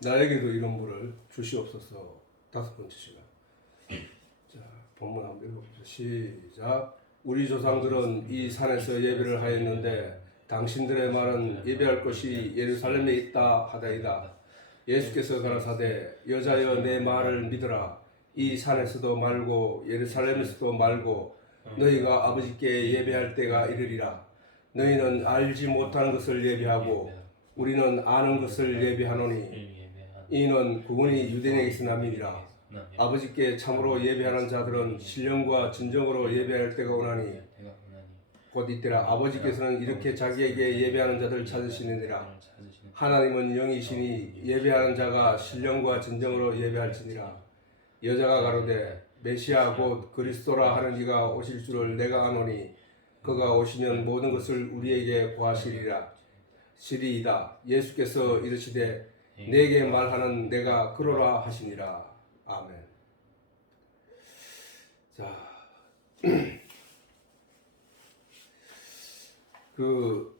나에게도 이런 물을 주시옵소서. 5번째 시간. 자, 본문 한번 읽어보죠. 시작. 우리 조상들은 이 산에서 예배를 하였는데 당신들의 말은 예배할 곳이 예루살렘에 있다 하다이다. 예수께서 가라사대 여자여 내 말을 믿으라. 이 산에서도 말고 예루살렘에서도 말고 너희가 아버지께 예배할 때가 이르리라. 너희는 알지 못하는 것을 예배하고 우리는 아는 것을 예배하노니 이는 구원이 유대인에게서 남이니라. 아버지께 참으로 예배하는 자들은 신령과 진정으로 예배할 때가 오나니 곧 이때라. 아버지께서는 이렇게 자기에게 예배하는 자들을 찾으시느니라. 하나님은 영이시니 예배하는 자가 신령과 진정으로 예배할지니라. 여자가 가로되 메시아 곧 그리스도라 하는 이가 오실 줄을 내가 아노니 그가 오시면 모든 것을 우리에게 구하시리라. 시리이다. 예수께서 이르시되 내게 말하는 내가 그러라 하시니라. 아멘. 자, 그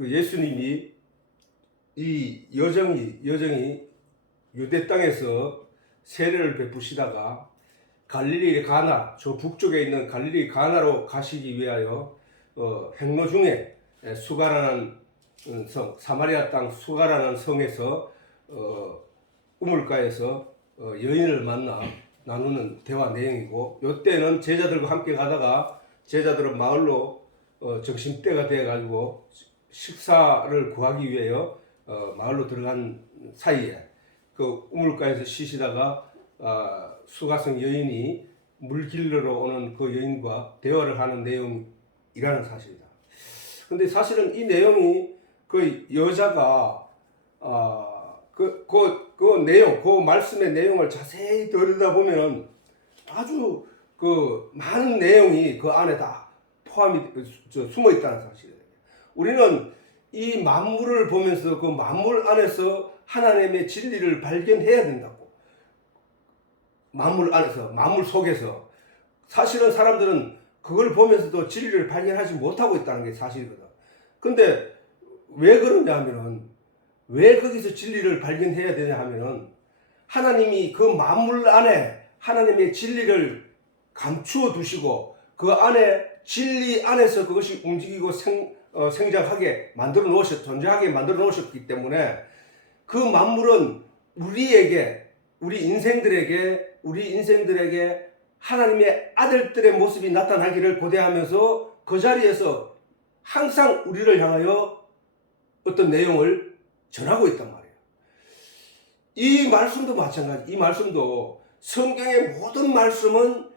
예수님이 이 여정이 유대 땅에서 세례를 베푸시다가 갈릴리 가나, 저 북쪽에 있는 갈릴리 가나로 가시기 위하여 행로 중에 수가라는 성, 사마리아 땅 수가라는 성에서 우물가에서 여인을 만나 나누는 대화 내용이고, 이때는 제자들과 함께 가다가 제자들은 마을로 점심때가 돼가지고 식사를 구하기 위하여 마을로 들어간 사이에 그 우물가에서 쉬시다가 수가성 여인이 물 길러러 오는 그 여인과 대화를 하는 내용이라는 사실이다. 근데 사실은 이 내용이 그 여자가 그 내용, 그 말씀의 내용을 자세히 들여다보면 아주 그 많은 내용이 그 안에 다 포함이 숨어 있다는 사실이에요. 우리는 이 만물을 보면서 그 만물 안에서 하나님의 진리를 발견해야 된다고. 만물 안에서, 만물 속에서. 사실은 사람들은 그걸 보면서도 진리를 발견하지 못하고 있다는 게 사실이거든. 근데 왜 그러냐 하면은, 왜 거기서 진리를 발견해야 되냐 하면은, 하나님이 그 만물 안에 하나님의 진리를 감추어 두시고 그 안에 진리 안에서 그것이 움직이고 생장하게 만들어 놓으셨, 존재하게 만들어 놓으셨기 때문에 그 만물은 우리 인생들에게 하나님의 아들들의 모습이 나타나기를 고대하면서 그 자리에서 항상 우리를 향하여 어떤 내용을 전하고 있단 말이에요. 이 말씀도 마찬가지. 이 말씀도 성경의 모든 말씀은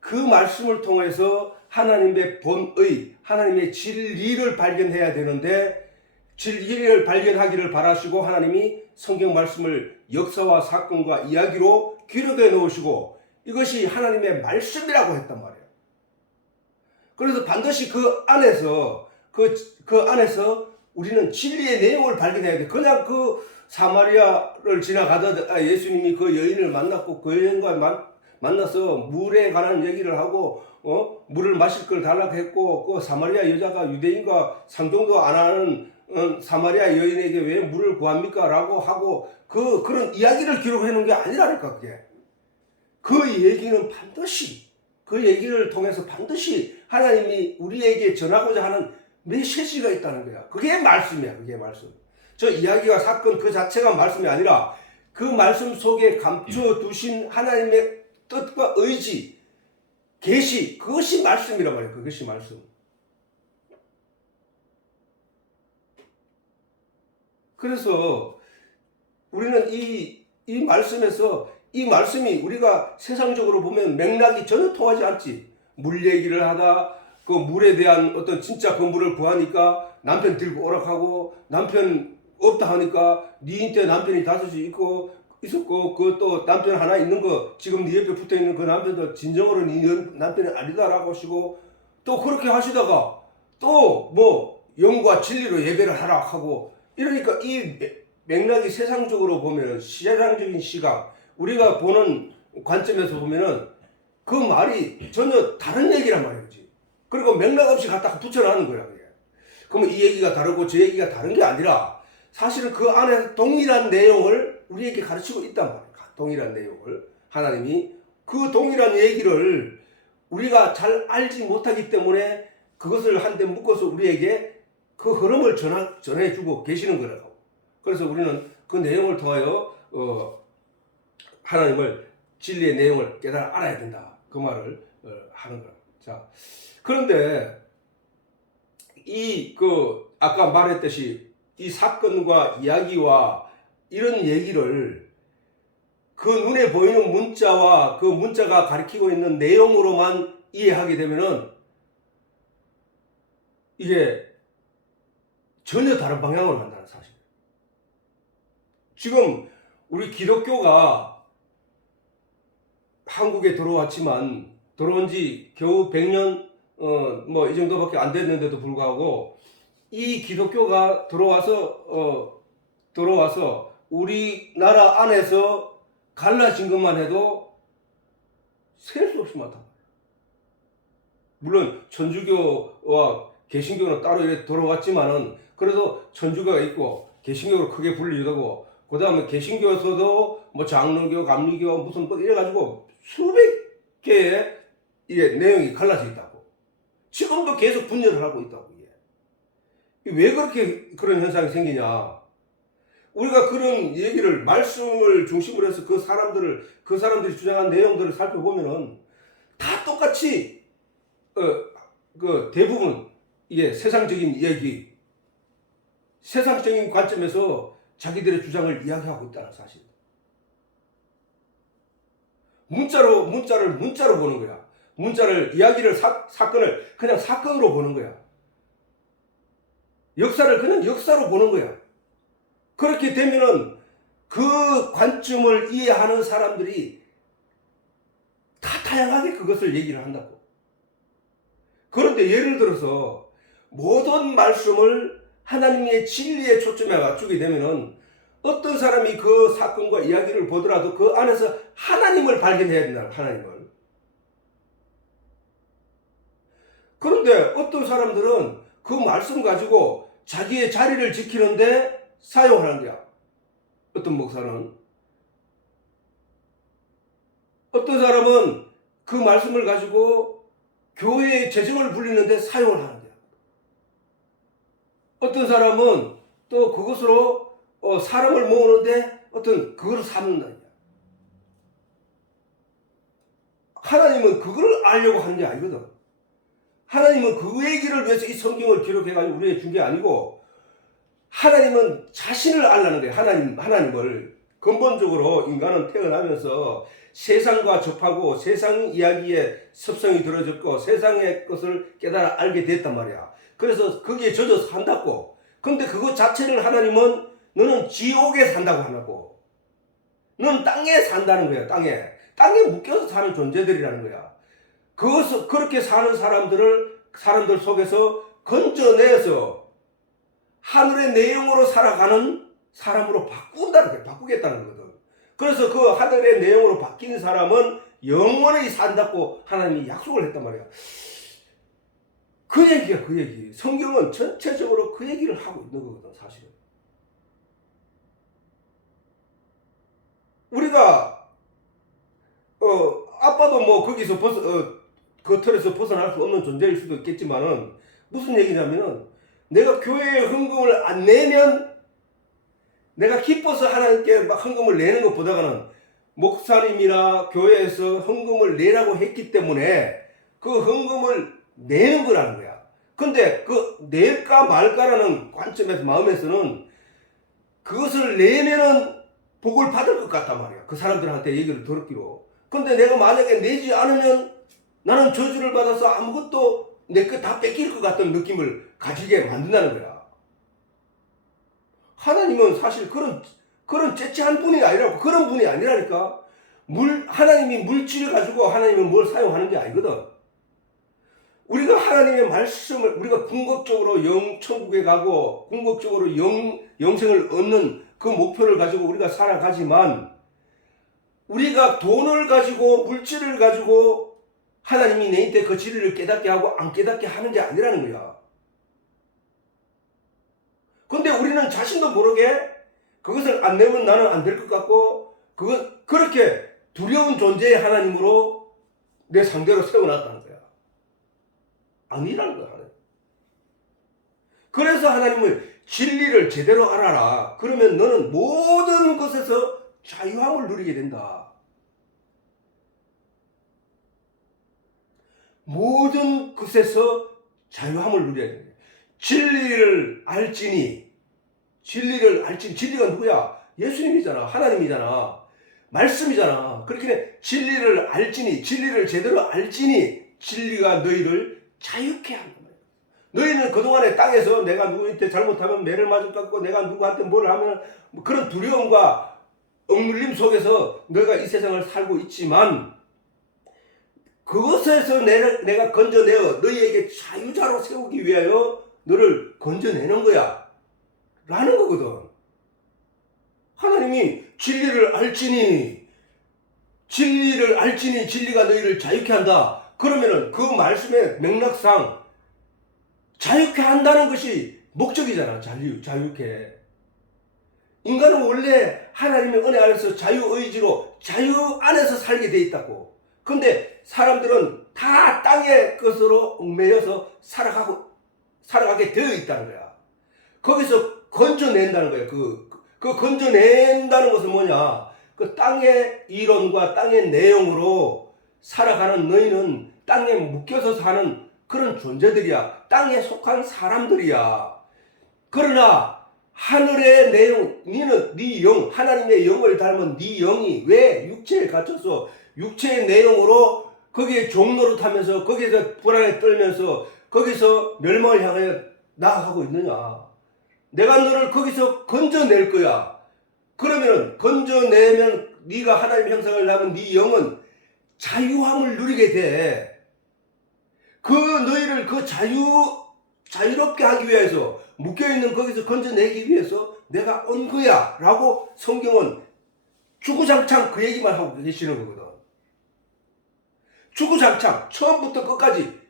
그 말씀을 통해서 하나님의 본의, 하나님의 진리를 발견해야 되는데, 진리를 발견하기를 바라시고 하나님이 성경 말씀을 역사와 사건과 이야기로 기록해 놓으시고 이것이 하나님의 말씀이라고 했단 말이에요. 그래서 반드시 그 안에서 우리는 진리의 내용을 발견해야 돼. 그냥 그 사마리아를 지나가다 예수님이 그 여인을 만났고 그 여인과 만나서 물에 관한 얘기를 하고 물을 마실 걸 달라고 했고, 그 사마리아 여자가 유대인과 상종도 안 하는 사마리아 여인에게 왜 물을 구합니까? 라고 하고 그런 이야기를 기록해 놓은 게 아니라니까. 그게 그 얘기는 반드시, 그 얘기를 통해서 반드시 하나님이 우리에게 전하고자 하는 메시지가 있다는 거야. 그게 말씀이야. 그게 말씀. 저 이야기와 사건 그 자체가 말씀이 아니라 그 말씀 속에 감춰 두신 하나님의 뜻과 의지, 계시, 그것이 말씀이란 말이에요. 그것이 말씀. 그래서 우리는 이 말씀에서, 이 말씀이 우리가 세상적으로 보면 맥락이 전혀 통하지 않지. 물 얘기를 하다 그 물에 대한 어떤 진짜 그 물을 구하니까 남편 들고 오락하고, 남편 없다 하니까 니한테 남편이 5이 있었고 그 또 남편 하나 있는 거, 지금 네 옆에 붙어 있는 그 남편도 진정으로 네 남편이 아니다라고 하시고, 또 그렇게 하시다가 또 뭐 영과 진리로 예배를 하라 하고, 이러니까 이 맥락이 세상적으로 보면, 세상적인 시각, 우리가 보는 관점에서 보면은 그 말이 전혀 다른 얘기란 말이지. 그리고 맥락 없이 갖다가 붙여넣는 거야. 그게. 그러면 이 얘기가 다르고 저 얘기가 다른 게 아니라 사실은 그 안에 동일한 내용을 우리에게 가르치고 있단 말이에요. 동일한 내용을. 하나님이 그 동일한 얘기를 우리가 잘 알지 못하기 때문에 그것을 한데 묶어서 우리에게 그 흐름을 전해주고 계시는 거라고. 그래서 우리는 그 내용을 통하여 하나님을 진리의 내용을 깨달아 알아야 된다. 그 말을 하는 거예요. 자, 그런데 아까 말했듯이 이 사건과 이야기와 이런 얘기를 그 눈에 보이는 문자와 그 문자가 가리키고 있는 내용으로만 이해하게 되면은 이게 전혀 다른 방향으로 간다는 사실. 지금 우리 기독교가 한국에 들어왔지만 들어온 지 겨우 100년 이 정도밖에 안 됐는데도 불구하고 이 기독교가 들어와서 우리나라 안에서 갈라진 것만 해도 셀 수 없이 많다. 물론 천주교와 개신교는 따로 이렇게 들어왔지만은 그래도 천주교가 있고 개신교로 크게 분리되고 그 다음에 개신교에서도 뭐 장로교, 감리교 무슨 뭐 이래가지고 수백 개의 이게 내용이 갈라져 있다고. 지금도 계속 분열을 하고 있다고. 이게. 왜 그렇게 그런 현상이 생기냐? 우리가 그런 얘기를 말씀을 중심으로 해서 그 사람들이 주장한 내용들을 살펴보면은 다 똑같이 그 대부분 이게 세상적인 얘기, 세상적인 관점에서 자기들의 주장을 이야기하고 있다는 사실. 문자를 보는 거야. 문자를 이야기를 사건을 그냥 사건으로 보는 거야. 역사를 그냥 역사로 보는 거야. 그렇게 되면은 그 관점을 이해하는 사람들이 다 다양하게 그것을 얘기를 한다고. 그런데 예를 들어서 모든 말씀을 하나님의 진리에 초점에 맞추게 되면은 어떤 사람이 그 사건과 이야기를 보더라도 그 안에서 하나님을 발견해야 된다. 하나님을. 그런데 어떤 사람들은 그 말씀 가지고 자기의 자리를 지키는데 사용하는 거야. 어떤 목사는. 어떤 사람은 그 말씀을 가지고 교회의 재정을 불리는데 사용을 하는 거야. 어떤 사람은 또 그것으로 사람을 모으는데 그걸 삼는다. 하나님은 그걸 알려고 하는 게 아니거든. 하나님은 그 얘기를 위해서 이 성경을 기록해가지고 우리에게 준 게 아니고 하나님은 자신을 알라는 거예요. 하나님을. 근본적으로 인간은 태어나면서 세상과 접하고 세상 이야기에 습성이 들어졌고 세상의 것을 깨달아 알게 됐단 말이야. 그래서 거기에 젖어서 산다고. 근데 그것 자체를 하나님은 너는 지옥에 산다고 하고 너는 땅에 산다는 거야. 땅에 묶여서 사는 존재들이라는 거야. 그렇게 사는 사람들 속에서 건져내서 하늘의 내용으로 살아가는 사람으로 바꾸겠다는 거거든. 그래서 그 하늘의 내용으로 바뀐 사람은 영원히 산다고 하나님이 약속을 했단 말이야. 그 얘기야, 그 얘기. 성경은 전체적으로 그 얘기를 하고 있는 거거든, 사실은. 우리가, 아빠도 뭐 거기서 그 틀에서 벗어날 수 없는 존재일 수도 있겠지만은, 무슨 얘기냐면은, 내가 교회에 헌금을 안 내면, 내가 기뻐서 하나님께 막 헌금을 내는 것보다는, 목사님이나 교회에서 헌금을 내라고 했기 때문에, 그 헌금을 내는 거라는 거야. 근데 그 낼까 말까라는 관점에서, 마음에서는, 그것을 내면은 복을 받을 것 같단 말이야. 그 사람들한테 얘기를 들었기로. 근데 내가 만약에 내지 않으면 나는 저주를 받아서 아무것도 내 것 다 뺏길 것 같은 느낌을 가지게 만든다는 거야. 하나님은 사실 그런 째째한 분이 아니라고. 그런 분이 아니라니까. 하나님이 물질을 가지고 하나님은 뭘 사용하는 게 아니거든. 우리가 하나님의 말씀을, 우리가 궁극적으로 천국에 가고 궁극적으로 영생을 얻는 그 목표를 가지고 우리가 살아가지만, 우리가 돈을 가지고 물질을 가지고 하나님이 내한테 그 진리를 깨닫게 하고 안 깨닫게 하는 게 아니라는 거야. 근데 우리는 자신도 모르게 그것을 안 내면 나는 안 될 것 같고 그렇게 두려운 존재의 하나님으로 내 상대로 세워놨다는 거야. 아니라는 거야. 하나님. 그래서 하나님을 진리를 제대로 알아라. 그러면 너는 모든 것에서 자유함을 누리게 된다. 모든 것에서 자유함을 누려야 된다. 진리를 알지니 진리가 누구야? 예수님이잖아. 하나님이잖아. 말씀이잖아. 그렇게 진리를 알지니 진리를 제대로 알지니 진리가 너희를 자유케 한다. 너희는 그동안에 땅에서 내가 누구한테 잘못하면 매를 맞을 것 같고 내가 누구한테 뭘 하면 그런 두려움과 억눌림 속에서 너희가 이 세상을 살고 있지만 그것에서 내가 건져내어 너희에게 자유자로 세우기 위하여 너를 건져내는 거야 라는 거거든. 하나님이 진리를 알지니 진리가 너희를 자유케 한다. 그러면은 그 말씀의 맥락상 자유케 한다는 것이 목적이잖아. 자유케. 인간은 원래 하나님의 은혜 안에서 자유의지로 자유 안에서 살게 돼 있다고. 근데 사람들은 다 땅의 것으로 얽매여서 살아가게 되어 있다는 거야. 거기서 건져낸다는 거야. 그 건져낸다는 것은 뭐냐? 그 땅의 이론과 땅의 내용으로 살아가는 너희는 땅에 묶여서 사는 그런 존재들이야. 땅에 속한 사람들이야. 그러나 하늘의 내용, 너는 네 영, 하나님의 영을 닮은 네 영이 왜 육체에 갇혀서 육체의 내용으로 거기에 종노릇하면서 거기에서 불안에 떨면서 거기서 멸망을 향해 나아가고 있느냐? 내가 너를 거기서 건져낼 거야. 그러면 건져내면 네가 하나님의 형상을 닮은 네 영은 자유함을 누리게 돼. 너희를 자유롭게 하기 위해서 묶여있는 거기서 건져내기 위해서 내가 온 거야 라고 성경은 주구장창 그 얘기만 하고 계시는 거거든. 주구장창 처음부터 끝까지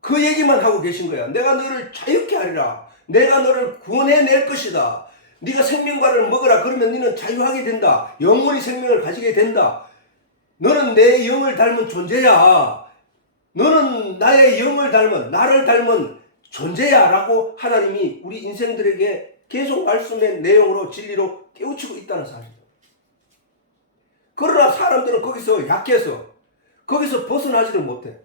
그 얘기만 하고 계신 거야. 내가 너를 자유케 하리라. 내가 너를 구원해낼 것이다. 네가 생명과를 먹으라. 그러면 너는 자유하게 된다. 영원히 생명을 가지게 된다. 너는 내 영을 닮은 존재야. 너는 나의 영을 닮은, 나를 닮은 존재야 라고 하나님이 우리 인생들에게 계속 말씀의 내용으로 진리로 깨우치고 있다는 사실이죠. 그러나 사람들은 거기서 약해서 거기서 벗어나지를 못해.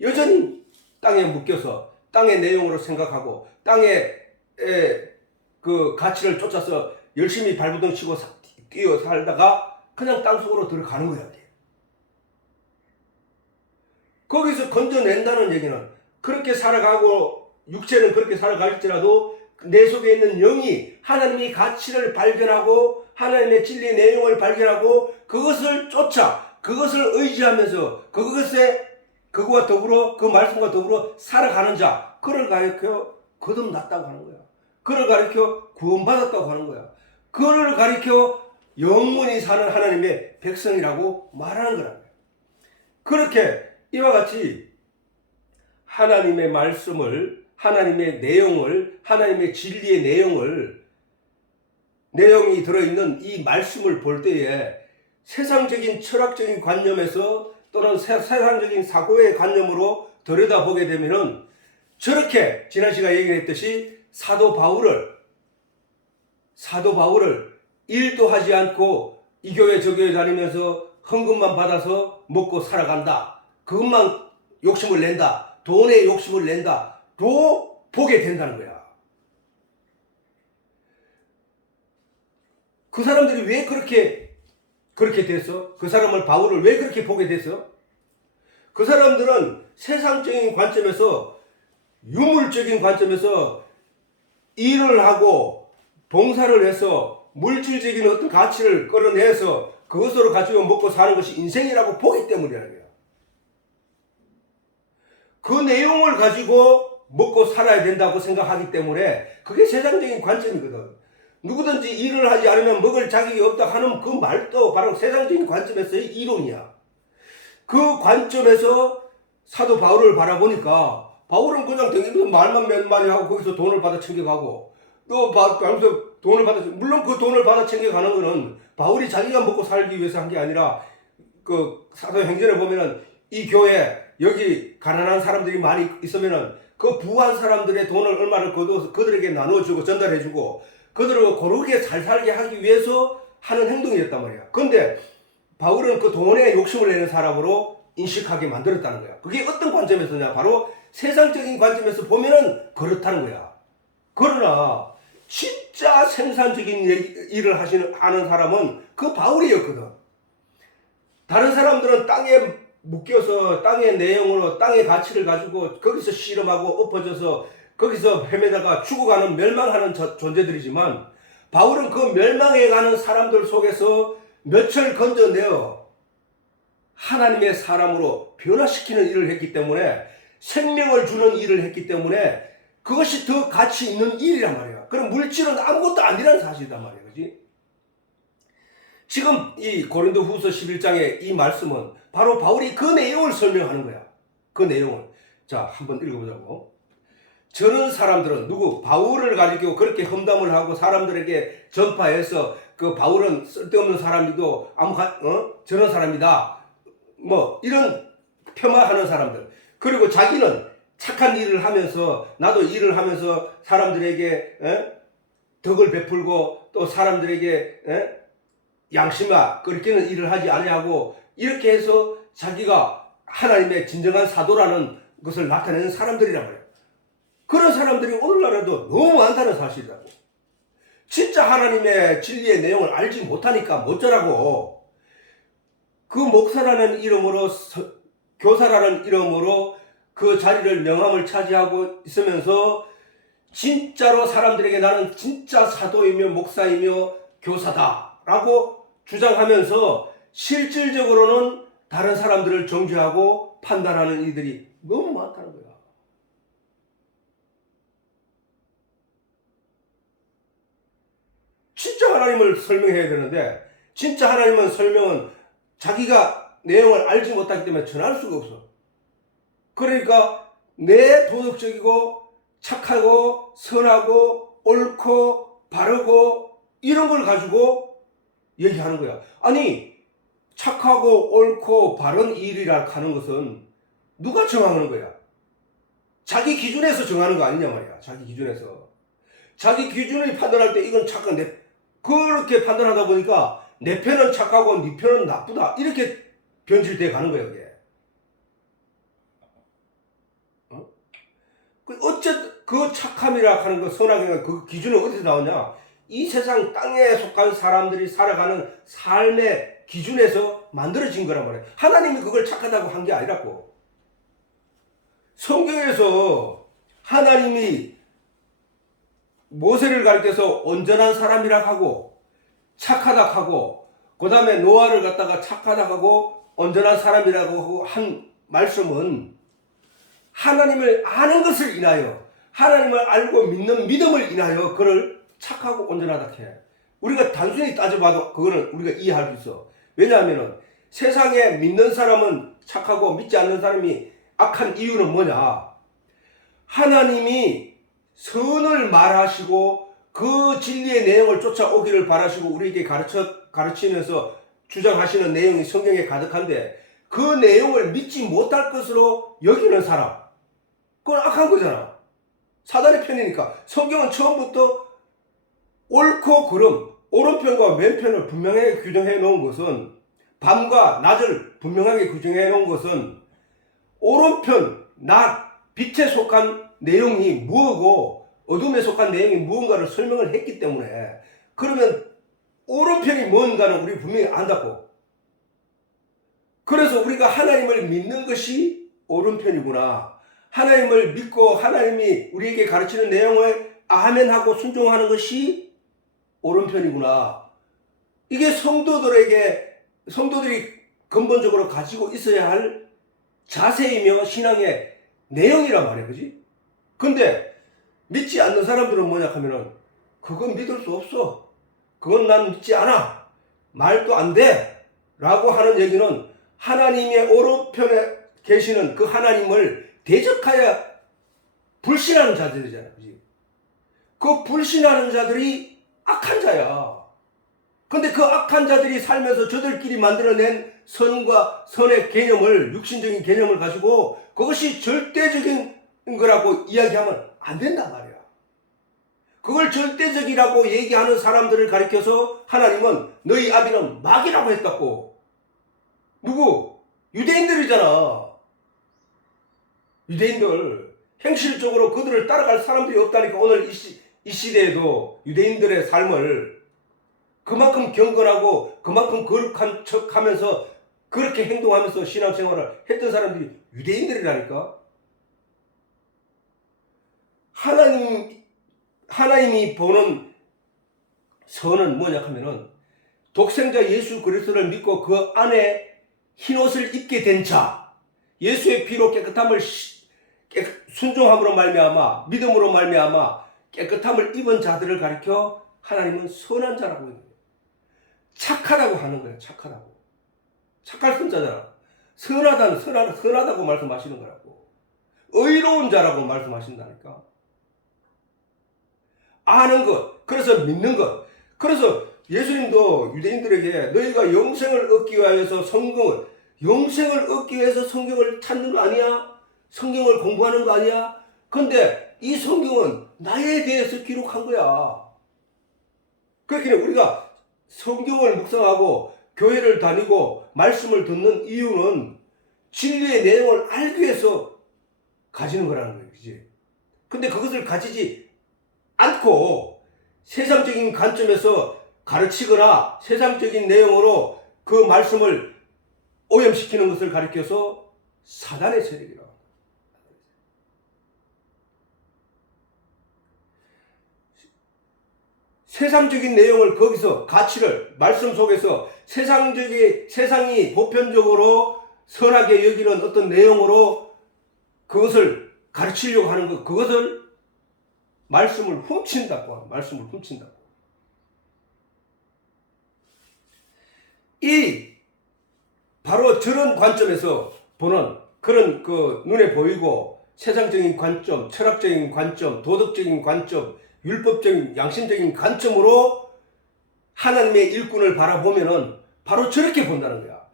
여전히 땅에 묶여서 땅의 내용으로 생각하고 땅의 그 가치를 쫓아서 열심히 발버둥 치고 뛰어 살다가 그냥 땅속으로 들어가는 거야. 거기서 건져낸다는 얘기는 그렇게 살아가고 육체는 그렇게 살아갈지라도 내 속에 있는 영이 하나님의 가치를 발견하고 하나님의 진리의 내용을 발견하고 그것을 쫓아 그것을 의지하면서 그거와 더불어 그 말씀과 더불어 살아가는 자 그를 가리켜 거듭났다고 하는 거야. 그를 가리켜 구원받았다고 하는 거야. 그를 가리켜 영원히 사는 하나님의 백성이라고 말하는 거란 거야. 그렇게 이와 같이 하나님의 말씀을, 하나님의 내용을, 하나님의 진리의 내용이 들어있는 이 말씀을 볼 때에 세상적인 철학적인 관념에서 또는 세상적인 사고의 관념으로 들여다보게 되면은 저렇게 지난 시간에 얘기했듯이 사도 바울을 일도 하지 않고 이 교회 저 교회 다니면서 헌금만 받아서 먹고 살아간다. 그것만 욕심을 낸다. 돈에 욕심을 낸다. 로 보게 된다는 거야. 그 사람들이 왜 그렇게 됐어? 그 사람을 바울을 왜 그렇게 보게 됐어? 그 사람들은 세상적인 관점에서 유물적인 관점에서 일을 하고 봉사를 해서 물질적인 어떤 가치를 끌어내서 그것으로 가지고 먹고 사는 것이 인생이라고 보기 때문이라는 거야. 그 내용을 가지고 먹고 살아야 된다고 생각하기 때문에 그게 세상적인 관점이거든. 누구든지 일을 하지 않으면 먹을 자격이 없다 하는 그 말도 바로 세상적인 관점에서의 이론이야. 그 관점에서 사도 바울을 바라보니까 바울은 그냥 되게 말만 몇 마디 하고 거기서 돈을 받아 챙겨가고 또 하면서 돈을 받아 물론 그 돈을 받아 챙겨가는 거는 바울이 자기가 먹고 살기 위해서 한 게 아니라 그 사도행전에 보면은 이 교회 여기 가난한 사람들이 많이 있으면은 그 부한 사람들의 돈을 얼마를 거둬서 그들에게 나눠주고 전달해주고 그들을 고르게 잘 살게 하기 위해서 하는 행동이었단 말이야. 그런데 바울은 그 돈에 욕심을 내는 사람으로 인식하게 만들었다는 거야. 그게 어떤 관점에서냐? 바로 세상적인 관점에서 보면은 그렇다는 거야. 그러나 진짜 생산적인 일을 하는 사람은 그 바울이었거든. 다른 사람들은 땅에 묶여서 땅의 내용으로 땅의 가치를 가지고 거기서 씨름하고 엎어져서 거기서 헤매다가 죽어가는 멸망하는 존재들이지만 바울은 그 멸망해가는 사람들 속에서 몇을 건져내어 하나님의 사람으로 변화시키는 일을 했기 때문에 생명을 주는 일을 했기 때문에 그것이 더 가치 있는 일이란 말이야. 그럼 물질은 아무것도 아니라는 사실이란 말이야. 그렇지? 지금 이 고린도 후서 11장의 이 말씀은 바로 바울이 그 내용을 설명하는 거야. 그 내용을. 자, 한번 읽어보자고. 저는 사람들은 누구? 바울을 가리키고 그렇게 험담을 하고 사람들에게 전파해서 그 바울은 쓸데없는 사람이고 저런 사람이다. 뭐 이런 폄하하는 사람들. 그리고 자기는 착한 일을 하면서 나도 일을 하면서 사람들에게 덕을 베풀고 또 사람들에게 양심아 그렇게는 일을 하지 아니하고 이렇게 해서 자기가 하나님의 진정한 사도라는 것을 나타내는 사람들이란 말이에요. 그런 사람들이 오늘날에도 너무 많다는 사실이라고. 진짜 하나님의 진리의 내용을 알지 못하니까 못자라고 그 목사라는 이름으로 교사라는 이름으로 그 자리를 명함을 차지하고 있으면서 진짜로 사람들에게 나는 진짜 사도이며 목사이며 교사다라고 주장하면서 실질적으로는 다른 사람들을 정죄하고 판단하는 이들이 너무 많다는 거야. 진짜 하나님을 설명해야 되는데 진짜 하나님은 설명은 자기가 내용을 알지 못하기 때문에 전할 수가 없어. 그러니까 내 도덕적이고 착하고 선하고 옳고 바르고 이런 걸 가지고 얘기하는 거야. 아니 착하고 옳고 바른 일이라 하는 것은 누가 정하는 거야? 자기 기준에서 정하는 거 아니냐 말이야. 자기 기준에서. 자기 기준을 판단할 때 이건 착한 그렇게 판단하다 보니까 내 편은 착하고 네 편은 나쁘다 이렇게 변질돼 가는 거야. 그게. 어쨌든 그 착함이라 하는 거 선악이라 그 기준은 어디서 나오냐? 이 세상 땅에 속한 사람들이 살아가는 삶의 기준에서 만들어진 거란 말이에요. 하나님이 그걸 착하다고 한 게 아니라고. 성경에서 하나님이 모세를 가리켜서 온전한 사람이라 하고 착하다 하고 그 다음에 노아를 갖다가 착하다 하고 온전한 사람이라고 하고 한 말씀은 하나님을 아는 것을 인하여 하나님을 알고 믿는 믿음을 인하여 그를 착하고 온전하다 해. 우리가 단순히 따져봐도 그거는 우리가 이해할 수 있어. 왜냐하면 세상에 믿는 사람은 착하고 믿지 않는 사람이 악한 이유는 뭐냐? 하나님이 선을 말하시고 그 진리의 내용을 쫓아오기를 바라시고 우리에게 가르치면서 주장하시는 내용이 성경에 가득한데 그 내용을 믿지 못할 것으로 여기는 사람, 그건 악한 거잖아. 사단의 편이니까. 성경은 처음부터 옳고 그름, 오른편과 왼편을 분명하게 규정해 놓은 것은, 밤과 낮을 분명하게 규정해 놓은 것은 오른편, 낮, 빛에 속한 내용이 무엇이고 어둠에 속한 내용이 무언가를 설명을 했기 때문에, 그러면 오른편이 뭔가는 우리 분명히 안다고. 그래서 우리가 하나님을 믿는 것이 오른편이구나. 하나님을 믿고 하나님이 우리에게 가르치는 내용을 아멘하고 순종하는 것이 오른편이구나. 이게 성도들이 근본적으로 가지고 있어야 할 자세이며 신앙의 내용이란 말이야. 그지? 근데 믿지 않는 사람들은 뭐냐 하면은 그건 믿을 수 없어. 그건 난 믿지 않아. 말도 안 돼. 라고 하는 얘기는 하나님의 오른편에 계시는 그 하나님을 대적하여 불신하는 자들이잖아요. 그지? 그 불신하는 자들이 악한 자야. 근데 그 악한 자들이 살면서 저들끼리 만들어낸 선과 선의 개념을, 육신적인 개념을 가지고 그것이 절대적인 거라고 이야기하면 안 된단 말이야. 그걸 절대적이라고 얘기하는 사람들을 가리켜서 하나님은 너희 아비는 마귀라고 했다고. 누구? 유대인들이잖아. 유대인들. 행실적으로 그들을 따라갈 사람들이 없다니까. 오늘 이 시대에도 유대인들의 삶을 그만큼 경건하고 그만큼 거룩한 척하면서 그렇게 행동하면서 신앙생활을 했던 사람들이 유대인들이라니까. 하나님이 보는 선은 뭐냐 하면은 독생자 예수 그리스도를 믿고 그 안에 흰옷을 입게 된 자, 예수의 피로 깨끗함을 순종함으로 말미암아 믿음으로 말미암아 깨끗함을 입은 자들을 가리켜 하나님은 선한 자라고 있는 거예요. 착하다고 하는 거예요. 착하다고. 착할 선자잖아. 선하다고 말씀하시는 거라고. 의로운 자라고 말씀하신다니까. 아는 것, 그래서 믿는 것. 그래서 예수님도 유대인들에게 너희가 영생을 얻기 위해서 영생을 얻기 위해서 성경을 찾는 거 아니야? 성경을 공부하는 거 아니야? 근데 이 성경은 나에 대해서 기록한 거야. 그렇기 때문에 우리가 성경을 묵상하고 교회를 다니고 말씀을 듣는 이유는 진리의 내용을 알기 위해서 가지는 거라는 거예요. 그치? 근데 그것을 가지지 않고 세상적인 관점에서 가르치거나 세상적인 내용으로 그 말씀을 오염시키는 것을 가리켜서 사단의 세력이라고 합니다. 세상적인 내용을 거기서 가치를 말씀 속에서 세상이 보편적으로 선하게 여기는 어떤 내용으로 그것을 가르치려고 하는 것, 그것을 말씀을 훔친다고. 바로 저런 관점에서 보는 그런 눈에 보이고 세상적인 관점, 철학적인 관점, 도덕적인 관점, 율법적인 양심적인 관점으로 하나님의 일꾼을 바라보면은 바로 저렇게 본다는 거야.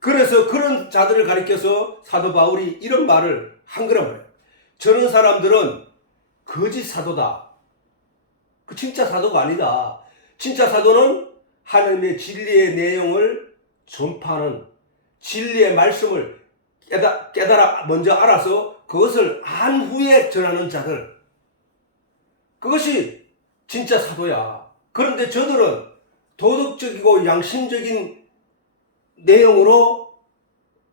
그래서 그런 자들을 가리켜서 사도 바울이 이런 말을 한 거란 말이야. 저런 사람들은 거짓 사도다. 그 진짜 사도가 아니다. 진짜 사도는 하나님의 진리의 내용을 전파하는, 진리의 말씀을 깨달아 먼저 알아서 그것을 안 후에 전하는 자들, 그것이 진짜 사도야. 그런데 저들은 도덕적이고 양심적인 내용으로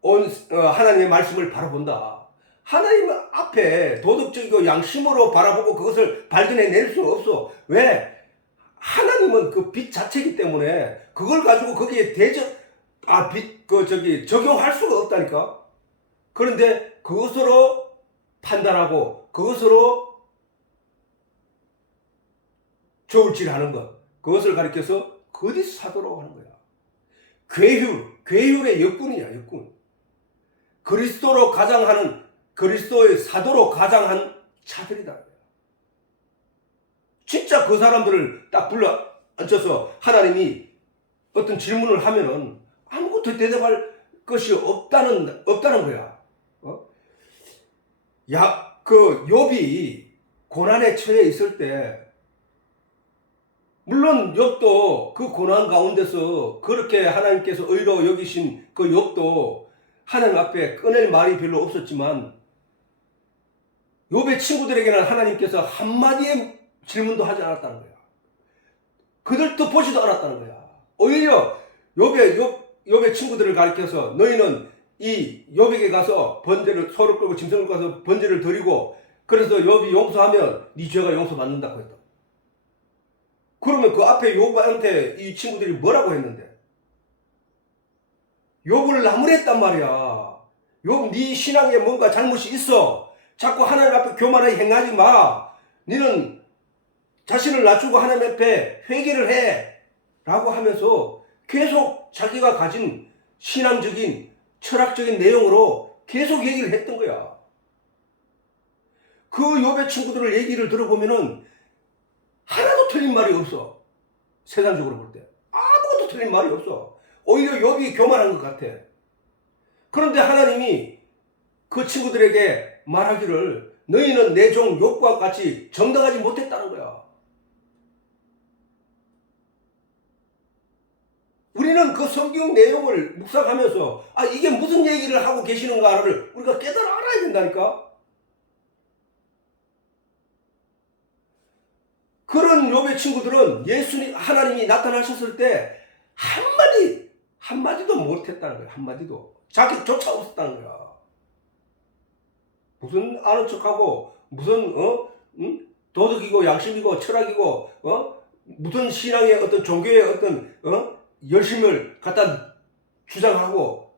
하나님의 말씀을 바라본다. 하나님 앞에 도덕적이고 양심으로 바라보고 그것을 발견해낼 수 없어. 왜? 하나님은 그 빛 자체이기 때문에 그걸 가지고 거기에 적용할 수가 없다니까. 그런데 그것으로 판단하고 그것으로 저울질하는 것, 그것을 가리켜서 거짓 사도라고 하는 거야. 괴율의 역군이야, 역군. 그리스도의 사도로 가장한 자들이다. 진짜 그 사람들을 딱 불러 앉혀서 하나님이 어떤 질문을 하면은 아무것도 대답할 것이 없다는 거야. 욥이 고난에 처해 있을 때, 물론 욥도 그 고난 가운데서 그렇게 하나님께서 의로 여기신 그 욥도 하나님 앞에 꺼낼 말이 별로 없었지만 욥의 친구들에게는 하나님께서 한마디의 질문도 하지 않았다는 거야. 그들도 보지도 않았다는 거야. 오히려 욥의 친구들을 가리켜서 너희는 이 욥에게 가서 소를 끌고 짐승을 가서 번제를 드리고 그래서 욥이 용서하면 네 죄가 용서받는다고 했다. 그러면 그 앞에 욥한테 이 친구들이 뭐라고 했는데? 욥을 나무랬단 말이야. 욥, 네 신앙에 뭔가 잘못이 있어. 자꾸 하나님 앞에 교만하게 행하지 마. 너는 자신을 낮추고 하나님 앞에 회개를 해. 라고 하면서 계속 자기가 가진 신앙적인 철학적인 내용으로 계속 얘기를 했던 거야. 그 욥의 친구들을 얘기를 들어보면은 하나도 틀린 말이 없어. 세상적으로 볼 때 아무것도 틀린 말이 없어. 오히려 욥이 교만한 것 같아. 그런데 하나님이 그 친구들에게 말하기를 너희는 내 종 욥과 같이 정당하지 못했다는 거야. 우리는 그 성경 내용을 묵상하면서 이게 무슨 얘기를 하고 계시는가를 우리가 깨달아 알아야 된다니까. 그런 욥의 친구들은 하나님이 나타나셨을 때 한마디도 못했다는 거야. 한마디도. 자격조차 없었다는 거야. 무슨 아는 척하고 무슨 도덕이고 양심이고 철학이고 무슨 신앙의 어떤 종교의 어떤 열심을 갖다 주장하고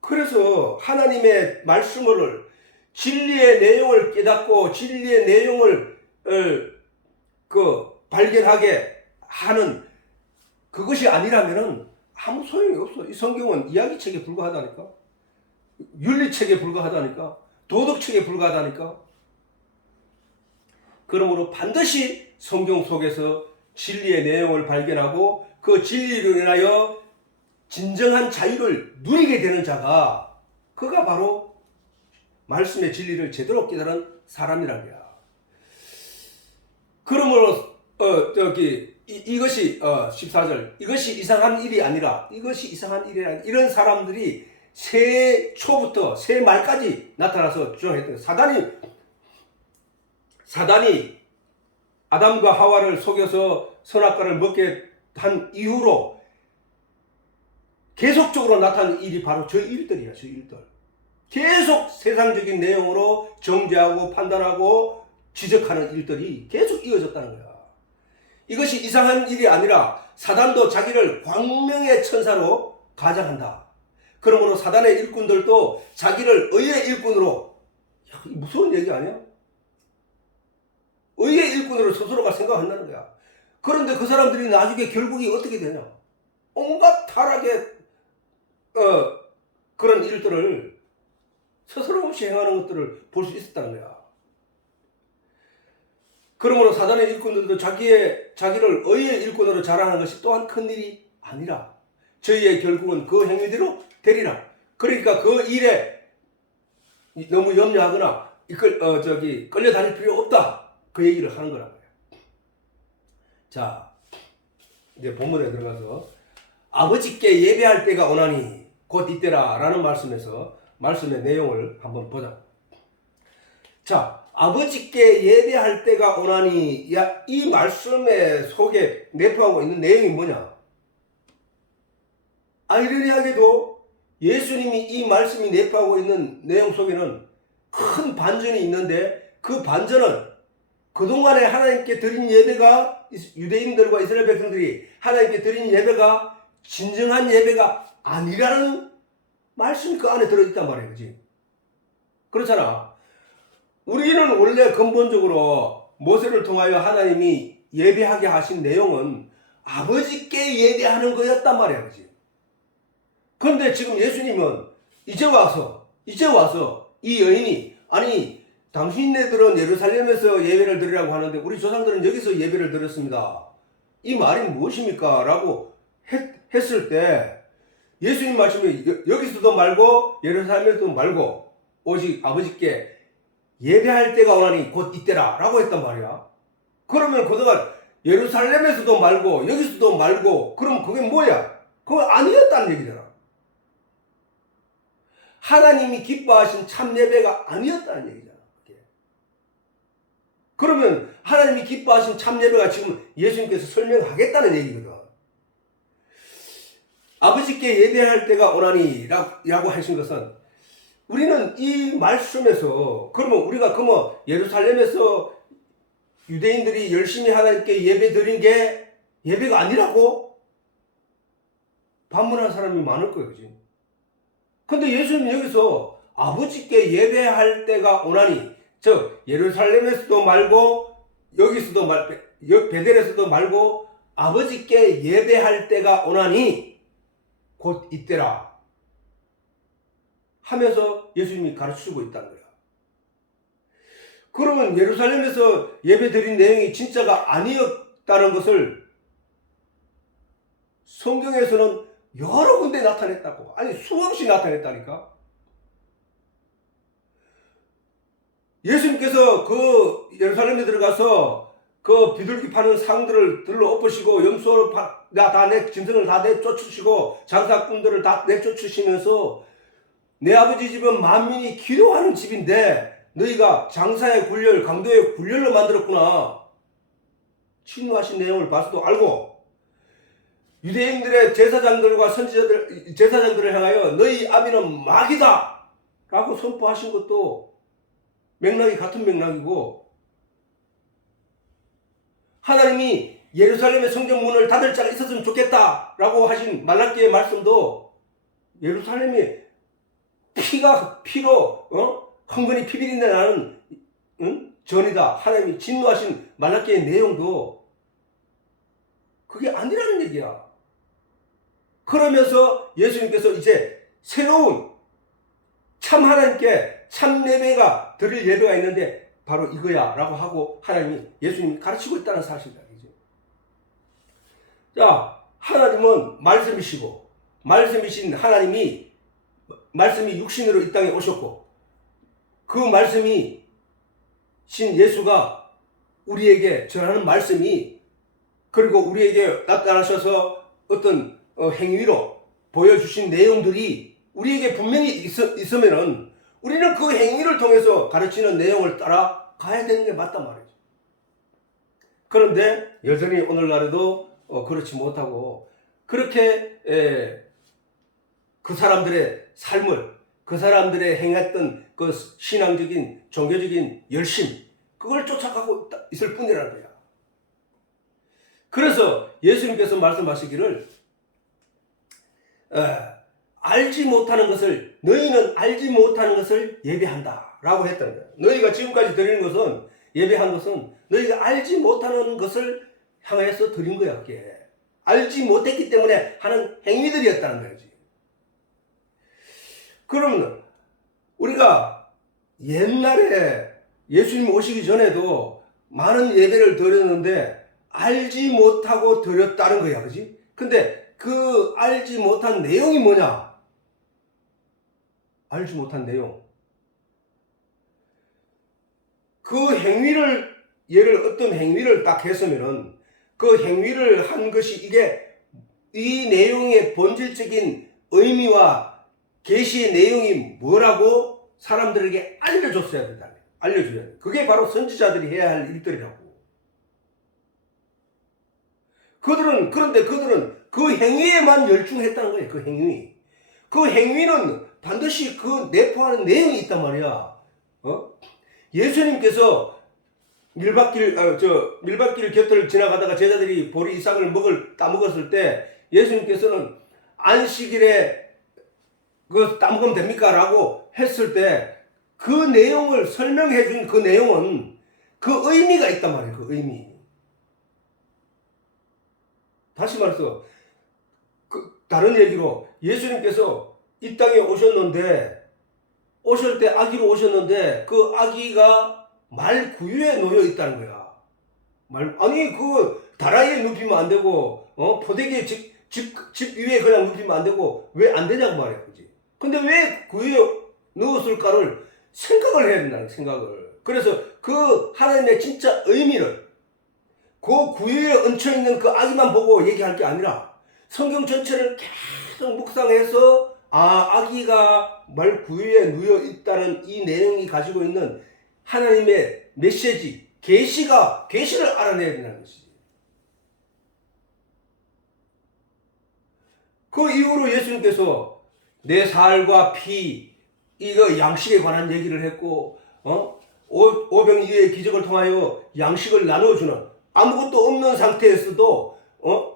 그래서 하나님의 말씀을 진리의 내용을 깨닫고 진리의 내용을 발견하게 하는 그것이 아니라면은 아무 소용이 없어. 이 성경은 이야기책에 불과하다니까. 윤리책에 불과하다니까. 도덕책에 불과하다니까. 그러므로 반드시 성경 속에서 진리의 내용을 발견하고 그 진리로 인하여 진정한 자유를 누리게 되는 자가 그가 바로 말씀의 진리를 제대로 깨달은 사람이란 거야. 그러므로 이것이 14절 이것이 이상한 일이 아니라 이런 사람들이 새해 초부터 새해 말까지 나타나서 주장했던 사단이 아담과 하와를 속여서 선악과를 먹게 한 이후로 계속적으로 나타나는 일이 바로 저 일들이야. 저 일들. 계속 세상적인 내용으로 정죄하고 판단하고 지적하는 일들이 계속 이어졌다는 거야. 이것이 이상한 일이 아니라 사단도 자기를 광명의 천사로 가장한다. 그러므로 사단의 일꾼들도 자기를 의의 일꾼으로, 무서운 얘기 아니야? 의의 일꾼으로 스스로가 생각한다는 거야. 그런데 그 사람들이 나중에 결국이 어떻게 되냐? 온갖 타락의 그런 일들을 스스럼 없이 행하는 것들을 볼 수 있었다는 거야. 그러므로 사단의 일꾼들도 자기를 의의 일꾼으로 자랑하는 것이 또한 큰일이 아니라 저희의 결국은 그 행위대로 되리라. 그러니까 그 일에 너무 염려하거나 끌려다닐 필요 없다. 그 얘기를 하는 거라고요. 자, 이제 본문에 들어가서 아버지께 예배할 때가 오나니 곧 이때라 라는 말씀에서 말씀의 내용을 한번 보자. 자, 아버지께 예배할 때가 오나니, 이 말씀의 속에 내포하고 있는 내용이 뭐냐? 아이러니하게도 예수님이 이 말씀이 내포하고 있는 내용 속에는 큰 반전이 있는데 그 반전은 그동안에 하나님께 드린 예배가 유대인들과 이스라엘 백성들이 하나님께 드린 예배가 진정한 예배가 아니라는 말씀이 그 안에 들어있단 말이에요. 그치? 그렇잖아. 우리는 원래 근본적으로 모세를 통하여 하나님이 예배하게 하신 내용은 아버지께 예배하는 거였단 말이야. 그치? 그런데 지금 예수님은 이제 와서 이 여인이 아니 당신네들은 예루살렘에서 예배를 드리라고 하는데 우리 조상들은 여기서 예배를 드렸습니다. 이 말이 무엇입니까? 라고 했을 때 예수님 말씀이 여기서도 말고 예루살렘에서도 말고 오직 아버지께 예배할 때가 오나니 곧 이때라 라고 했단 말이야. 그러면 그동안 예루살렘에서도 말고 여기서도 말고 그럼 그게 뭐야? 그거 아니었다는 얘기잖아. 하나님이 기뻐하신 참 예배가 아니었다는 얘기잖아. 그러면 하나님이 기뻐하신 참 예배가 지금 예수님께서 설명하겠다는 얘기거든. 아버지께 예배할 때가 오나니 라고 하신 것은 우리는 이 말씀에서 그러면 우리가 예루살렘에서 유대인들이 열심히 하나님께 예배 드린 게 예배가 아니라고 반문하는 사람이 많을 거예요. 그치? 근데 예수님 여기서 아버지께 예배할 때가 오나니 즉 예루살렘에서도 말고 여기서도 베델에서도 말고 아버지께 예배할 때가 오나니 곧 이때라 하면서 예수님이 가르치고 있다는 거야. 그러면 예루살렘에서 예배 드린 내용이 진짜가 아니었다는 것을 성경에서는 여러 군데 나타냈다고. 아니 수없이 나타냈다니까. 예수님께서 그 예루살렘에 들어가서 그 비둘기 파는 상들을 들러 엎으시고 염소를 내 짐승을 다 내쫓으시고 장사꾼들을 다 내쫓으시면서 내 아버지 집은 만민이 기도하는 집인데 너희가 장사의 굴열, 강도의 굴열로 만들었구나. 진노하신 내용을 봐서도 알고 유대인들의 제사장들과 제사장들을 향하여 너희 아비는 마귀다 라고 선포하신 것도 맥락이 같은 맥락이고, 하나님이 예루살렘의 성전문을 닫을 자가 있었으면 좋겠다라고 하신 말라기의 말씀도 예루살렘이 피로 흥건히 피비린내 나는 전이다. 하나님이 진노하신 말라기의 내용도 그게 아니라는 얘기야. 그러면서 예수님께서 이제 새로운 참 하나님께 참 예배가 드릴 예배가 있는데 바로 이거야 라고 하고 예수님이 가르치고 있다는 사실이다. 자, 하나님은 말씀이시고 말씀이신 하나님이 말씀이 육신으로 이 땅에 오셨고 그 말씀이 신 예수가 우리에게 전하는 말씀이 그리고 우리에게 나타나셔서 어떤 행위로 보여주신 내용들이 우리에게 분명히 있으면은 우리는 그 행위를 통해서 가르치는 내용을 따라 가야 되는 게 맞단 말이죠. 그런데 여전히 오늘날에도 그렇지 못하고 그렇게 그 사람들의 삶을 그 사람들의 행했던 그 신앙적인 종교적인 열심 그걸 쫓아가고 있을 뿐이라는 거야. 그래서 예수님께서 말씀하시기를 알지 못하는 것을 너희는 알지 못하는 것을 예배한다 라고 했다는 거야. 너희가 지금까지 드리는 것은 예배한 것은 너희가 알지 못하는 것을 향해서 드린 거야. 그게 알지 못했기 때문에 하는 행위들이었다는 거지. 그러면 우리가 옛날에 예수님 오시기 전에도 많은 예배를 드렸는데 알지 못하고 드렸다는 거야. 그지? 근데 그 알지 못한 내용이 뭐냐? 알지 못한 내용. 그 행위를, 어떤 행위를 딱 했으면은 그 행위를 한 것이 이게 이 내용의 본질적인 의미와 계시의 내용이 뭐라고 사람들에게 알려줬어야 된다. 알려줘야 돼. 그게 바로 선지자들이 해야 할 일들이라고. 그런데 그들은 그 행위에만 열중했다는 거예요. 그 행위. 그 행위는 반드시 그 내포하는 내용이 있단 말이야. 예수님께서 밀밭길 곁을 지나가다가 제자들이 보리 이삭을 따먹었을 때 예수님께서는 안식일에 그 따먹으면 됩니까? 라고 했을 때 그 내용을 설명해 준 그 내용은 그 의미가 있단 말이에요. 그 의미. 다시 말해서 다른 얘기로 예수님께서 이 땅에 오실 때 아기로 오셨는데 그 아기가 말 구유에 놓여 있다는 거야. 아니 그 다라이에 눕히면 안 되고 포대기에 집 위에 그냥 눕히면 안 되고 왜 안 되냐고 말이야. 그지? 근데 왜 구유에 넣었을까를 생각을 해야 된다는 생각을. 그래서 그 하나님의 진짜 의미를 그 구유에 얹혀있는 그 아기만 보고 얘기할 게 아니라 성경 전체를 계속 묵상해서 아기가 말 구유에 누워 있다는 이 내용이 가지고 있는 하나님의 메시지, 계시를 알아내야 된다는 것이지. 그 이후로 예수님께서 내 살과 피, 이거 양식에 관한 얘기를 했고, 오병이어의 기적을 통하여 양식을 나누어주는 아무것도 없는 상태에서도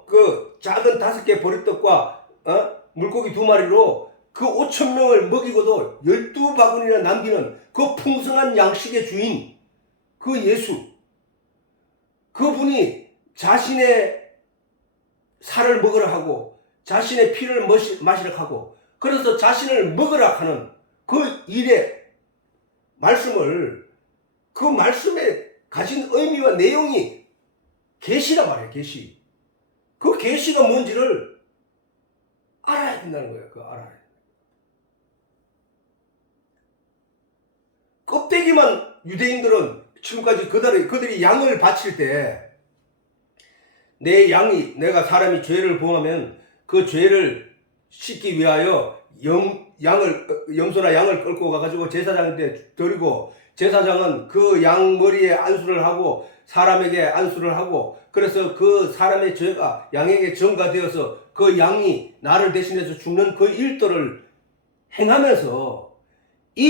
그 작은 5개 보리떡과 물고기 2마리로 그 5,000명을 먹이고도 12바구니나 남기는 그 풍성한 양식의 주인 그 예수, 그분이 자신의 살을 먹으라 하고 자신의 피를 마시라 하고 그래서 자신을 먹으라 하는 그 일의 말씀을 그 말씀에 가진 의미와 내용이 계시란 말이에요. 계시. 그 계시가 뭔지를 알아야 된다는 거예요. 그거 알아야 돼. 껍데기만 유대인들은 지금까지 그들이 양을 바칠 때 내가 사람이 죄를 범하면 그 죄를 씻기 위하여 염소나 양을 끌고 가가지고 제사장한테 드리고 제사장은 그 양 머리에 안수를 하고 사람에게 안수를 하고 그래서 그 사람의 죄가 양에게 전가되어서 그 양이 나를 대신해서 죽는 그 일들을 행하면서 이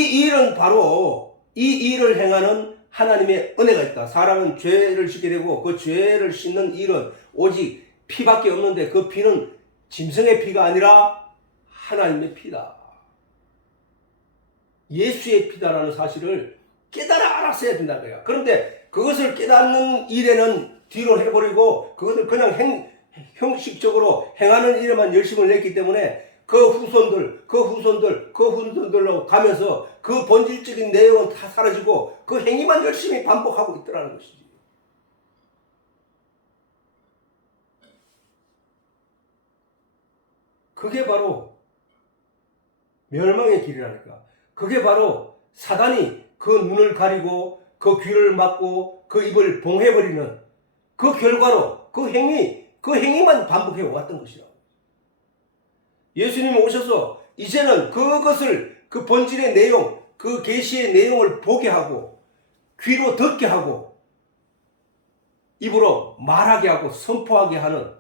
일을 행하는 하나님의 은혜가 있다. 사람은 죄를 짓게 되고 그 죄를 씻는 일은 오직 피밖에 없는데 그 피는 짐승의 피가 아니라 하나님의 피다. 예수의 피다라는 사실을 깨달아 알았어야 된다는 거야. 그런데 그것을 깨닫는 일에는 뒤로 해버리고 그것을 그냥 형식적으로 행하는 일에만 열심을 냈기 때문에 그 후손들로 가면서 그 본질적인 내용은 다 사라지고 그 행위만 열심히 반복하고 있더라는 것이지. 그게 바로 멸망의 길이라니까. 그게 바로 사단이 그 눈을 가리고 그 귀를 막고 그 입을 봉해버리는 그 결과로 그 행위만 반복해 왔던 것이라. 예수님이 오셔서 이제는 그것을 그 본질의 내용, 그 계시의 내용을 보게 하고 귀로 듣게 하고 입으로 말하게 하고 선포하게 하는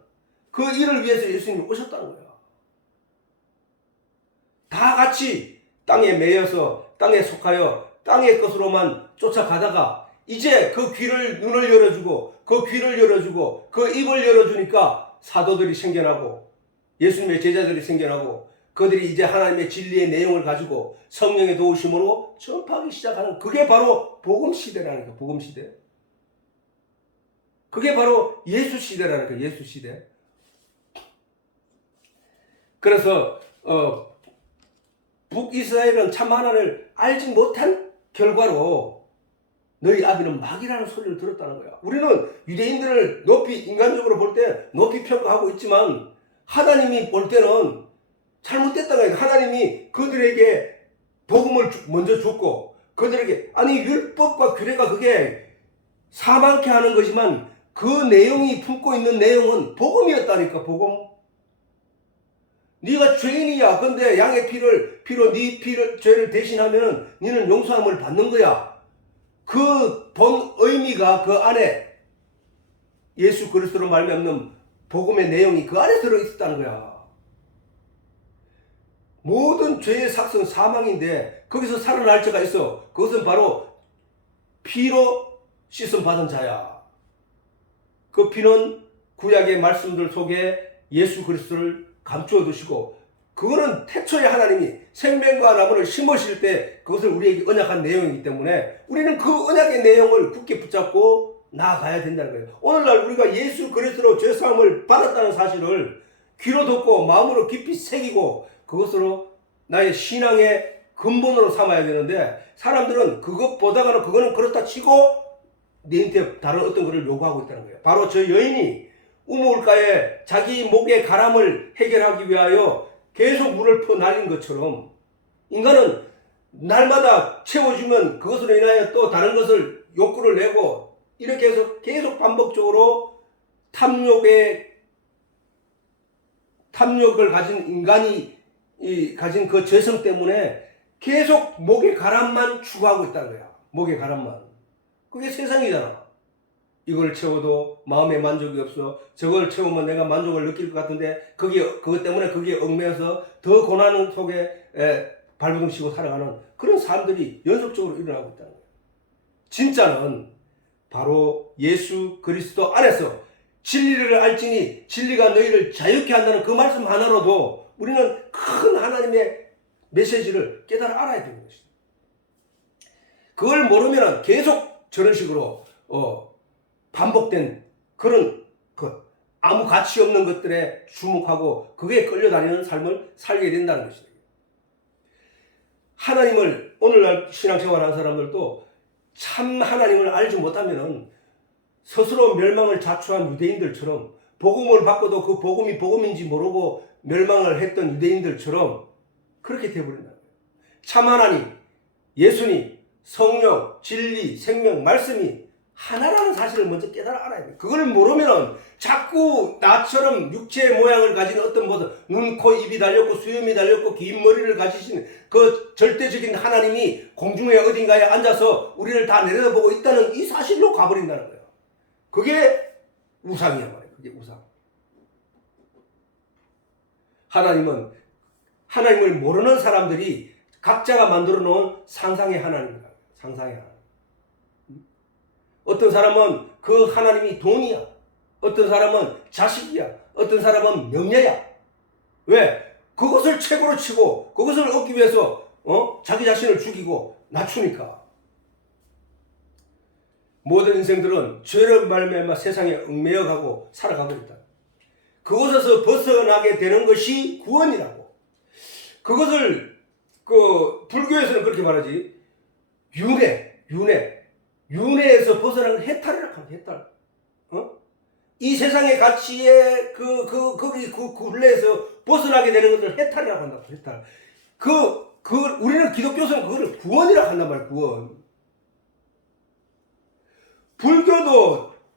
그 일을 위해서 예수님이 오셨다는 거야. 다 같이 땅에 매여서 땅에 속하여 땅의 것으로만 쫓아가다가 이제 그 눈을 열어주고 그 귀를 열어주고 그 입을 열어주니까 사도들이 생겨나고 예수님의 제자들이 생겨나고 그들이 이제 하나님의 진리의 내용을 가지고 성령의 도우심으로 전파하기 시작하는 그게 바로 복음시대라니까. 복음시대. 그게 바로 예수시대라니까. 예수시대. 그래서 북이스라엘은 참 하나님을 알지 못한 결과로 너희 아비는 마귀라는 소리를 들었다는 거야. 우리는 유대인들을 인간적으로 볼 때 높이 평가하고 있지만 하나님이 볼 때는 잘못됐다는 거야. 하나님이 그들에게 복음을 먼저 줬고 그들에게 율법과 규례가 그게 사망케 하는 거지만 그 내용이 품고 있는 내용은 복음이었다니까. 복음. 네가 죄인이야. 근데 양의 피로 네 죄를 대신하면 너는 용서함을 받는 거야. 그 본 의미가 그 안에 예수 그리스도로 말미암는 복음의 내용이 그 안에 들어있었다는 거야. 모든 죄의 삭은 사망인데 거기서 살아날 자가 있어. 그것은 바로 피로 씻음 받은 자야. 그 피는 구약의 말씀들 속에 예수 그리스도를 감추어 두시고 그거는 태초에 하나님이 생명과 나무를 심으실 때 그것을 우리에게 언약한 내용이기 때문에 우리는 그 언약의 내용을 굳게 붙잡고 나아가야 된다는 거예요. 오늘날 우리가 예수 그리스도로 죄사함을 받았다는 사실을 귀로 듣고 마음으로 깊이 새기고 그것으로 나의 신앙의 근본으로 삼아야 되는데 사람들은 그것보다는 그거는 그렇다 치고 내한테 다른 어떤 것을 요구하고 있다는 거예요. 바로 저 여인이 우물가에 자기 목의 가람을 해결하기 위하여 계속 물을 퍼날린 것처럼 인간은 날마다 채워주면 그것으로 인하여 또 다른 것을 욕구를 내고 이렇게 해서 계속 반복적으로 탐욕을 가진 인간이 가진 그 죄성 때문에 계속 목의 가람만 추구하고 있다는 거야. 목의 가람만. 그게 세상이잖아. 이걸 채워도 마음에 만족이 없어. 저걸 채우면 내가 만족을 느낄 것 같은데 그것 때문에 그게 얽매여서 더 고난 속에 발버둥 치고 살아가는 그런 사람들이 연속적으로 일어나고 있다는 거예요. 진짜는 바로 예수 그리스도 안에서 진리를 알지니 진리가 너희를 자유케 한다는 그 말씀 하나로도 우리는 큰 하나님의 메시지를 깨달아 알아야 되는 것이다. 그걸 모르면 계속 저런 식으로 반복된 그런 것, 아무 가치 없는 것들에 주목하고 그게 끌려다니는 삶을 살게 된다는 것이에요. 하나님을 오늘날 신앙생활하는 사람들도 참 하나님을 알지 못하면은 스스로 멸망을 자초한 유대인들처럼 복음을 받고도 그 복음이 복음인지 모르고 멸망을 했던 유대인들처럼 그렇게 되어버린다. 참 하나님, 예수님, 성령, 진리, 생명, 말씀이 하나라는 사실을 먼저 깨달아 알아야 돼. 그걸 모르면 자꾸 나처럼 육체의 모양을 가진 어떤 모습, 눈, 코, 입이 달렸고 수염이 달렸고 긴 머리를 가지신 그 절대적인 하나님이 공중에 어딘가에 앉아서 우리를 다 내려다보고 있다는 이 사실로 가버린다는 거예요. 그게 우상이야 말이에요. 그게 우상. 하나님을 모르는 사람들이 각자가 만들어 놓은 상상의 하나님입니다. 상상의 하나님. 어떤 사람은 그 하나님이 돈이야. 어떤 사람은 자식이야. 어떤 사람은 명예야. 왜? 그것을 최고로 치고 그것을 얻기 위해서 자기 자신을 죽이고 낮추니까. 모든 인생들은 죄를 말미암아 세상에 얽매여 가고 살아가고 있다. 그곳에서 벗어나게 되는 것이 구원이라고. 그것을 불교에서는 그렇게 말하지. 윤회에서 벗어나는 해탈이라고 합니다. 해탈. 이 세상의 가치에 거기 굴레에서 벗어나게 되는 것을 해탈이라고 한다고. 해탈. 우리는 기독교에서는 그거를 구원이라고 한단 말이야. 구원.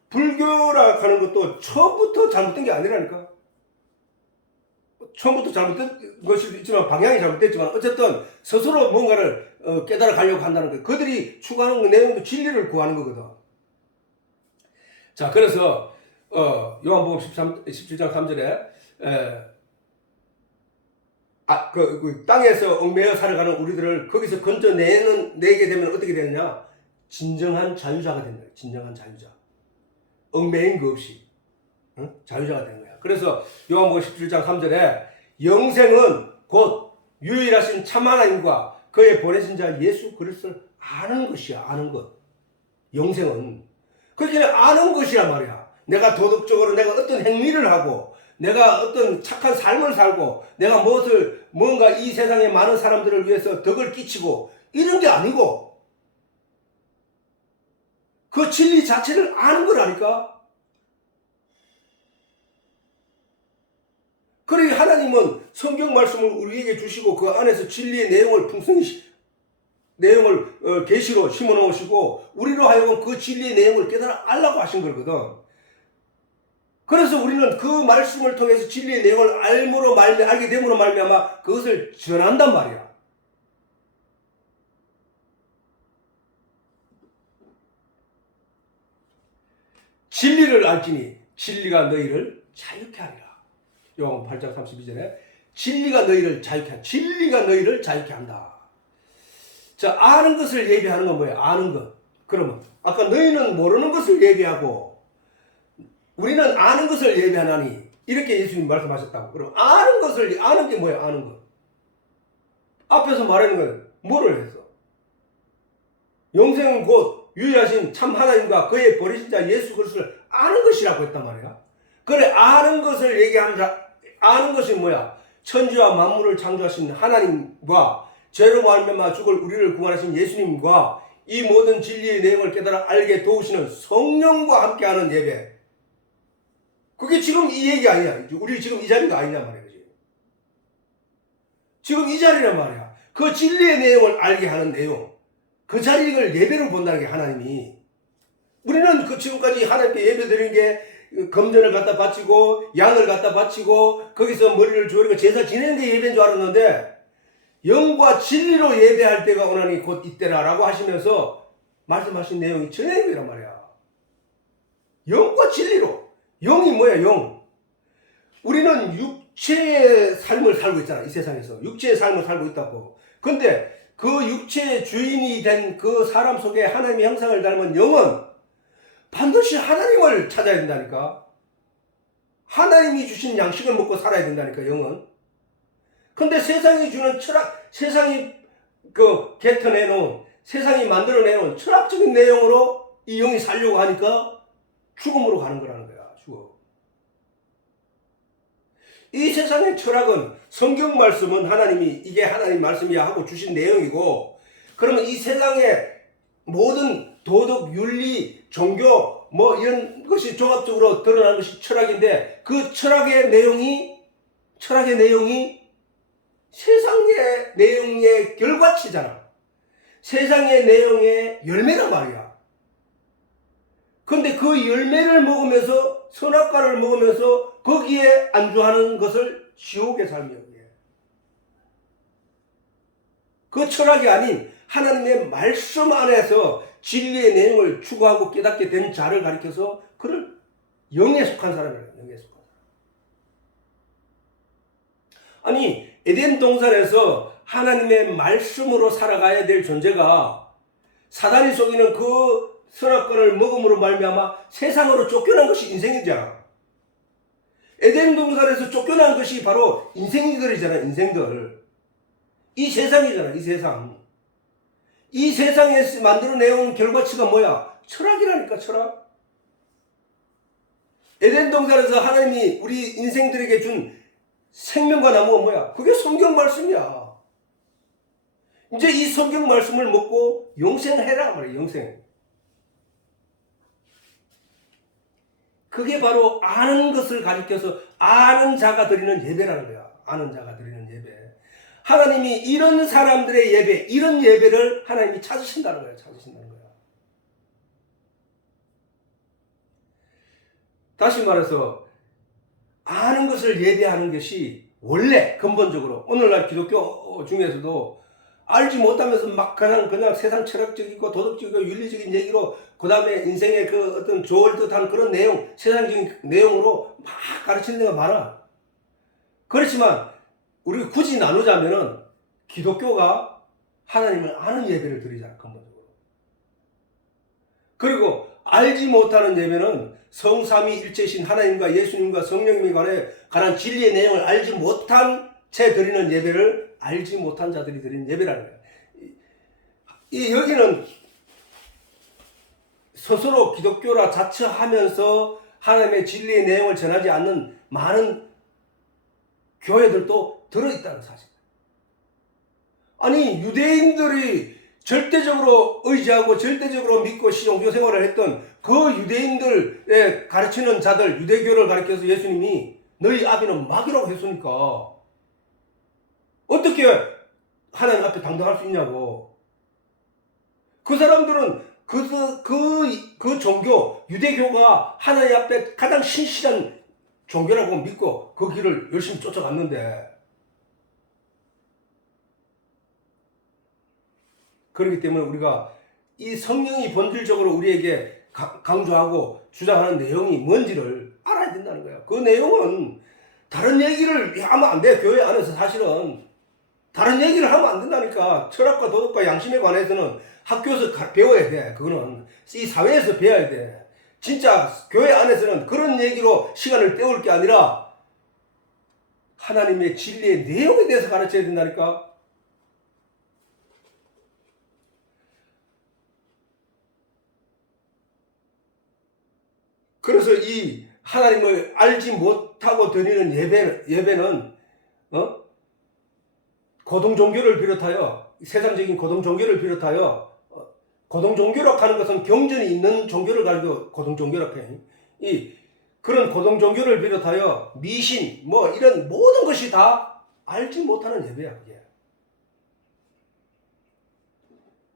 불교라 하는 것도 처음부터 잘못된 게 아니라니까. 처음부터 잘못된 것이 있지만 방향이 잘못됐지만 어쨌든 스스로 뭔가를 깨달아 가려고 한다는 거예요. 그들이 추구하는 그 내용도 진리를 구하는 거거든. 자, 그래서 요한복음 17장 3절에 땅에서 얽매여 살아가는 우리들을 거기서 건져내게 되면 어떻게 되느냐? 진정한 자유자가 된다. 진정한 자유자. 얽매인 거 없이 자유자가 되는 거야. 그래서 요한복음 17장 3절에 영생은 곧 유일하신 참 하나님과 그의 보내신 자 예수 그리스도를 아는 것이야. 아는 것. 영생은. 그러니까 아는 것이란 말이야. 내가 도덕적으로 내가 어떤 행위를 하고 내가 어떤 착한 삶을 살고 내가 뭔가 이 세상의 많은 사람들을 위해서 덕을 끼치고 이런 게 아니고 그 진리 자체를 아는 거라니까. 그러니 하나님은 성경 말씀을 우리에게 주시고 그 안에서 진리의 내용을 계시로 심어 놓으시고 우리로 하여금 그 진리의 내용을 깨달아 알라고 하신 거거든. 그래서 우리는 그 말씀을 통해서 진리의 내용을 알게 됨으로 말미암아 그것을 전한단 말이야. 진리를 알지니 진리가 너희를 자유케 하리라. 요한복음 8장 32절에 진리가 너희를 자유케 한다. 자, 아는 것을 예비하는 건 뭐예요? 아는 것. 그러면 아까 너희는 모르는 것을 예비하고 우리는 아는 것을 예비하나니 이렇게 예수님 말씀하셨다고. 그럼 아는 게 뭐예요? 아는 것. 앞에서 말하는 건 뭐를 했어? 영생은 곧 유일하신 참 하나님과 그의 보내신 자 예수 그리스도를 아는 것이라고 했단 말이야. 그래, 아는 것을 아는 것이 뭐야? 천지와 만물을 창조하신 하나님과 죄로 말미암아 죽을 우리를 구원하신 예수님과 이 모든 진리의 내용을 깨달아 알게 도우시는 성령과 함께하는 예배. 그게 지금 이 얘기 아니야. 우리 지금 이 자리가 아니냐 말이야. 지금 이 자리란 말이야. 그 진리의 내용을 알게 하는 내용. 그 자리를 예배로 본다는 게 하나님이. 우리는 지금까지 하나님께 예배 드리는 게 금전을 갖다 바치고 양을 갖다 바치고 거기서 머리를 조리고 제사 지내는 게 예배인 줄 알았는데 영과 진리로 예배할 때가 오나니 곧 이때라라고 하시면서 말씀하신 내용이 전혀 예배란 말이야. 영과 진리로. 영이 뭐야? 영. 우리는 육체의 삶을 살고 있잖아. 이 세상에서 육체의 삶을 살고 있다고. 근데 그 육체의 주인이 된 그 사람 속에 하나님의 형상을 닮은 영은 반드시 하나님을 찾아야 된다니까. 하나님이 주신 양식을 먹고 살아야 된다니까, 영은. 근데 세상이 주는 세상이 개편해놓은, 세상이 만들어내놓은 철학적인 내용으로 이 영이 살려고 하니까 죽음으로 가는 거라는 거야. 죽어. 이 세상의 철학은 성경 말씀은 하나님이 이게 하나님 말씀이야 하고 주신 내용이고, 그러면 이 세상의 모든 도덕, 윤리, 종교 뭐 이런 것이 종합적으로 드러나는 것이 철학인데, 그 철학의 내용이 세상의 내용의 결과치잖아. 세상의 내용의 열매란 말이야. 근데 그 열매를 먹으면서, 선악과를 먹으면서 거기에 안주하는 것을 지옥의 삶이야. 그 철학이 아닌 하나님의 말씀 안에서 진리의 내용을 추구하고 깨닫게 된 자를 가리켜서 그를 영에 속한 사람이라고. 영에 속한 사람. 아니, 에덴 동산에서 하나님의 말씀으로 살아가야 될 존재가 사단이 속이는 그 선악과를 먹음으로 말미암아 세상으로 쫓겨난 것이 인생이잖아. 에덴 동산에서 쫓겨난 것이 바로 인생들이잖아. 인생들. 이 세상이잖아. 이 세상. 이 세상에서 만들어내온 결과치가 뭐야? 철학이라니까. 철학. 에덴 동산에서 하나님이 우리 인생들에게 준 생명과 나무가 뭐야? 그게 성경 말씀이야. 이제 이 성경 말씀을 먹고 영생해라 말이야. 영생. 그게 바로 아는 것을 가리켜서 아는 자가 드리는 예배라는 거야. 아는 자가 드리는 예배. 하나님이 이런 사람들의 예배, 이런 예배를 하나님이 찾으신다는 거야. 찾으신다는 거야. 다시 말해서 아는 것을 예배하는 것이 원래 근본적으로 오늘날 기독교 중에서도 알지 못하면서 막 그냥 세상 철학적이고 도덕적이고 윤리적인 얘기로, 그 다음에 인생의 그 어떤 좋을 듯한 그런 내용, 세상적인 내용으로 막 가르치는 데가 많아. 그렇지만 우리 굳이 나누자면은 기독교가 하나님을 아는 예배를 드리잖아. 근본적으로. 그리고 알지 못하는 예배는 성삼위일체신 하나님과 예수님과 성령님에 관한 진리의 내용을 알지 못한 채 드리는 예배를 알지 못한 자들이 드리는 예배라는 거예요. 여기는 스스로 기독교라 자처하면서 하나님의 진리의 내용을 전하지 않는 많은 교회들도 들어있다는 사실. 아니, 유대인들이 절대적으로 의지하고 절대적으로 믿고 종교 생활을 했던 그 유대인들의 가르치는 자들, 유대교를 가르쳐서 예수님이 너희 아비는 마귀라고 했으니까 어떻게 하나님 앞에 당당할 수 있냐고. 그 사람들은 그 종교, 유대교가 하나님 앞에 가장 신실한 종교라고 믿고 그 길을 열심히 쫓아갔는데, 그렇기 때문에 우리가 이 성령이 본질적으로 우리에게 강조하고 주장하는 내용이 뭔지를 알아야 된다는 거야. 그 내용은 다른 얘기를 하면 안 돼. 교회 안에서 사실은 다른 얘기를 하면 안 된다니까. 철학과 도덕과 양심에 관해서는 학교에서 배워야 돼. 그거는 이 사회에서 배워야 돼. 진짜 교회 안에서는 그런 얘기로 시간을 때울 게 아니라 하나님의 진리의 내용에 대해서 가르쳐야 된다니까. 그래서 이 하나님을 알지 못하고 드리는 예배는 고등종교를 비롯하여, 세상적인 고등종교를 비롯하여, 고등종교라고 하는 것은 경전이 있는 종교를 가지고 고등종교라고 해. 그런 고등종교를 비롯하여 미신, 뭐 이런 모든 것이 다 알지 못하는 예배야. 그게.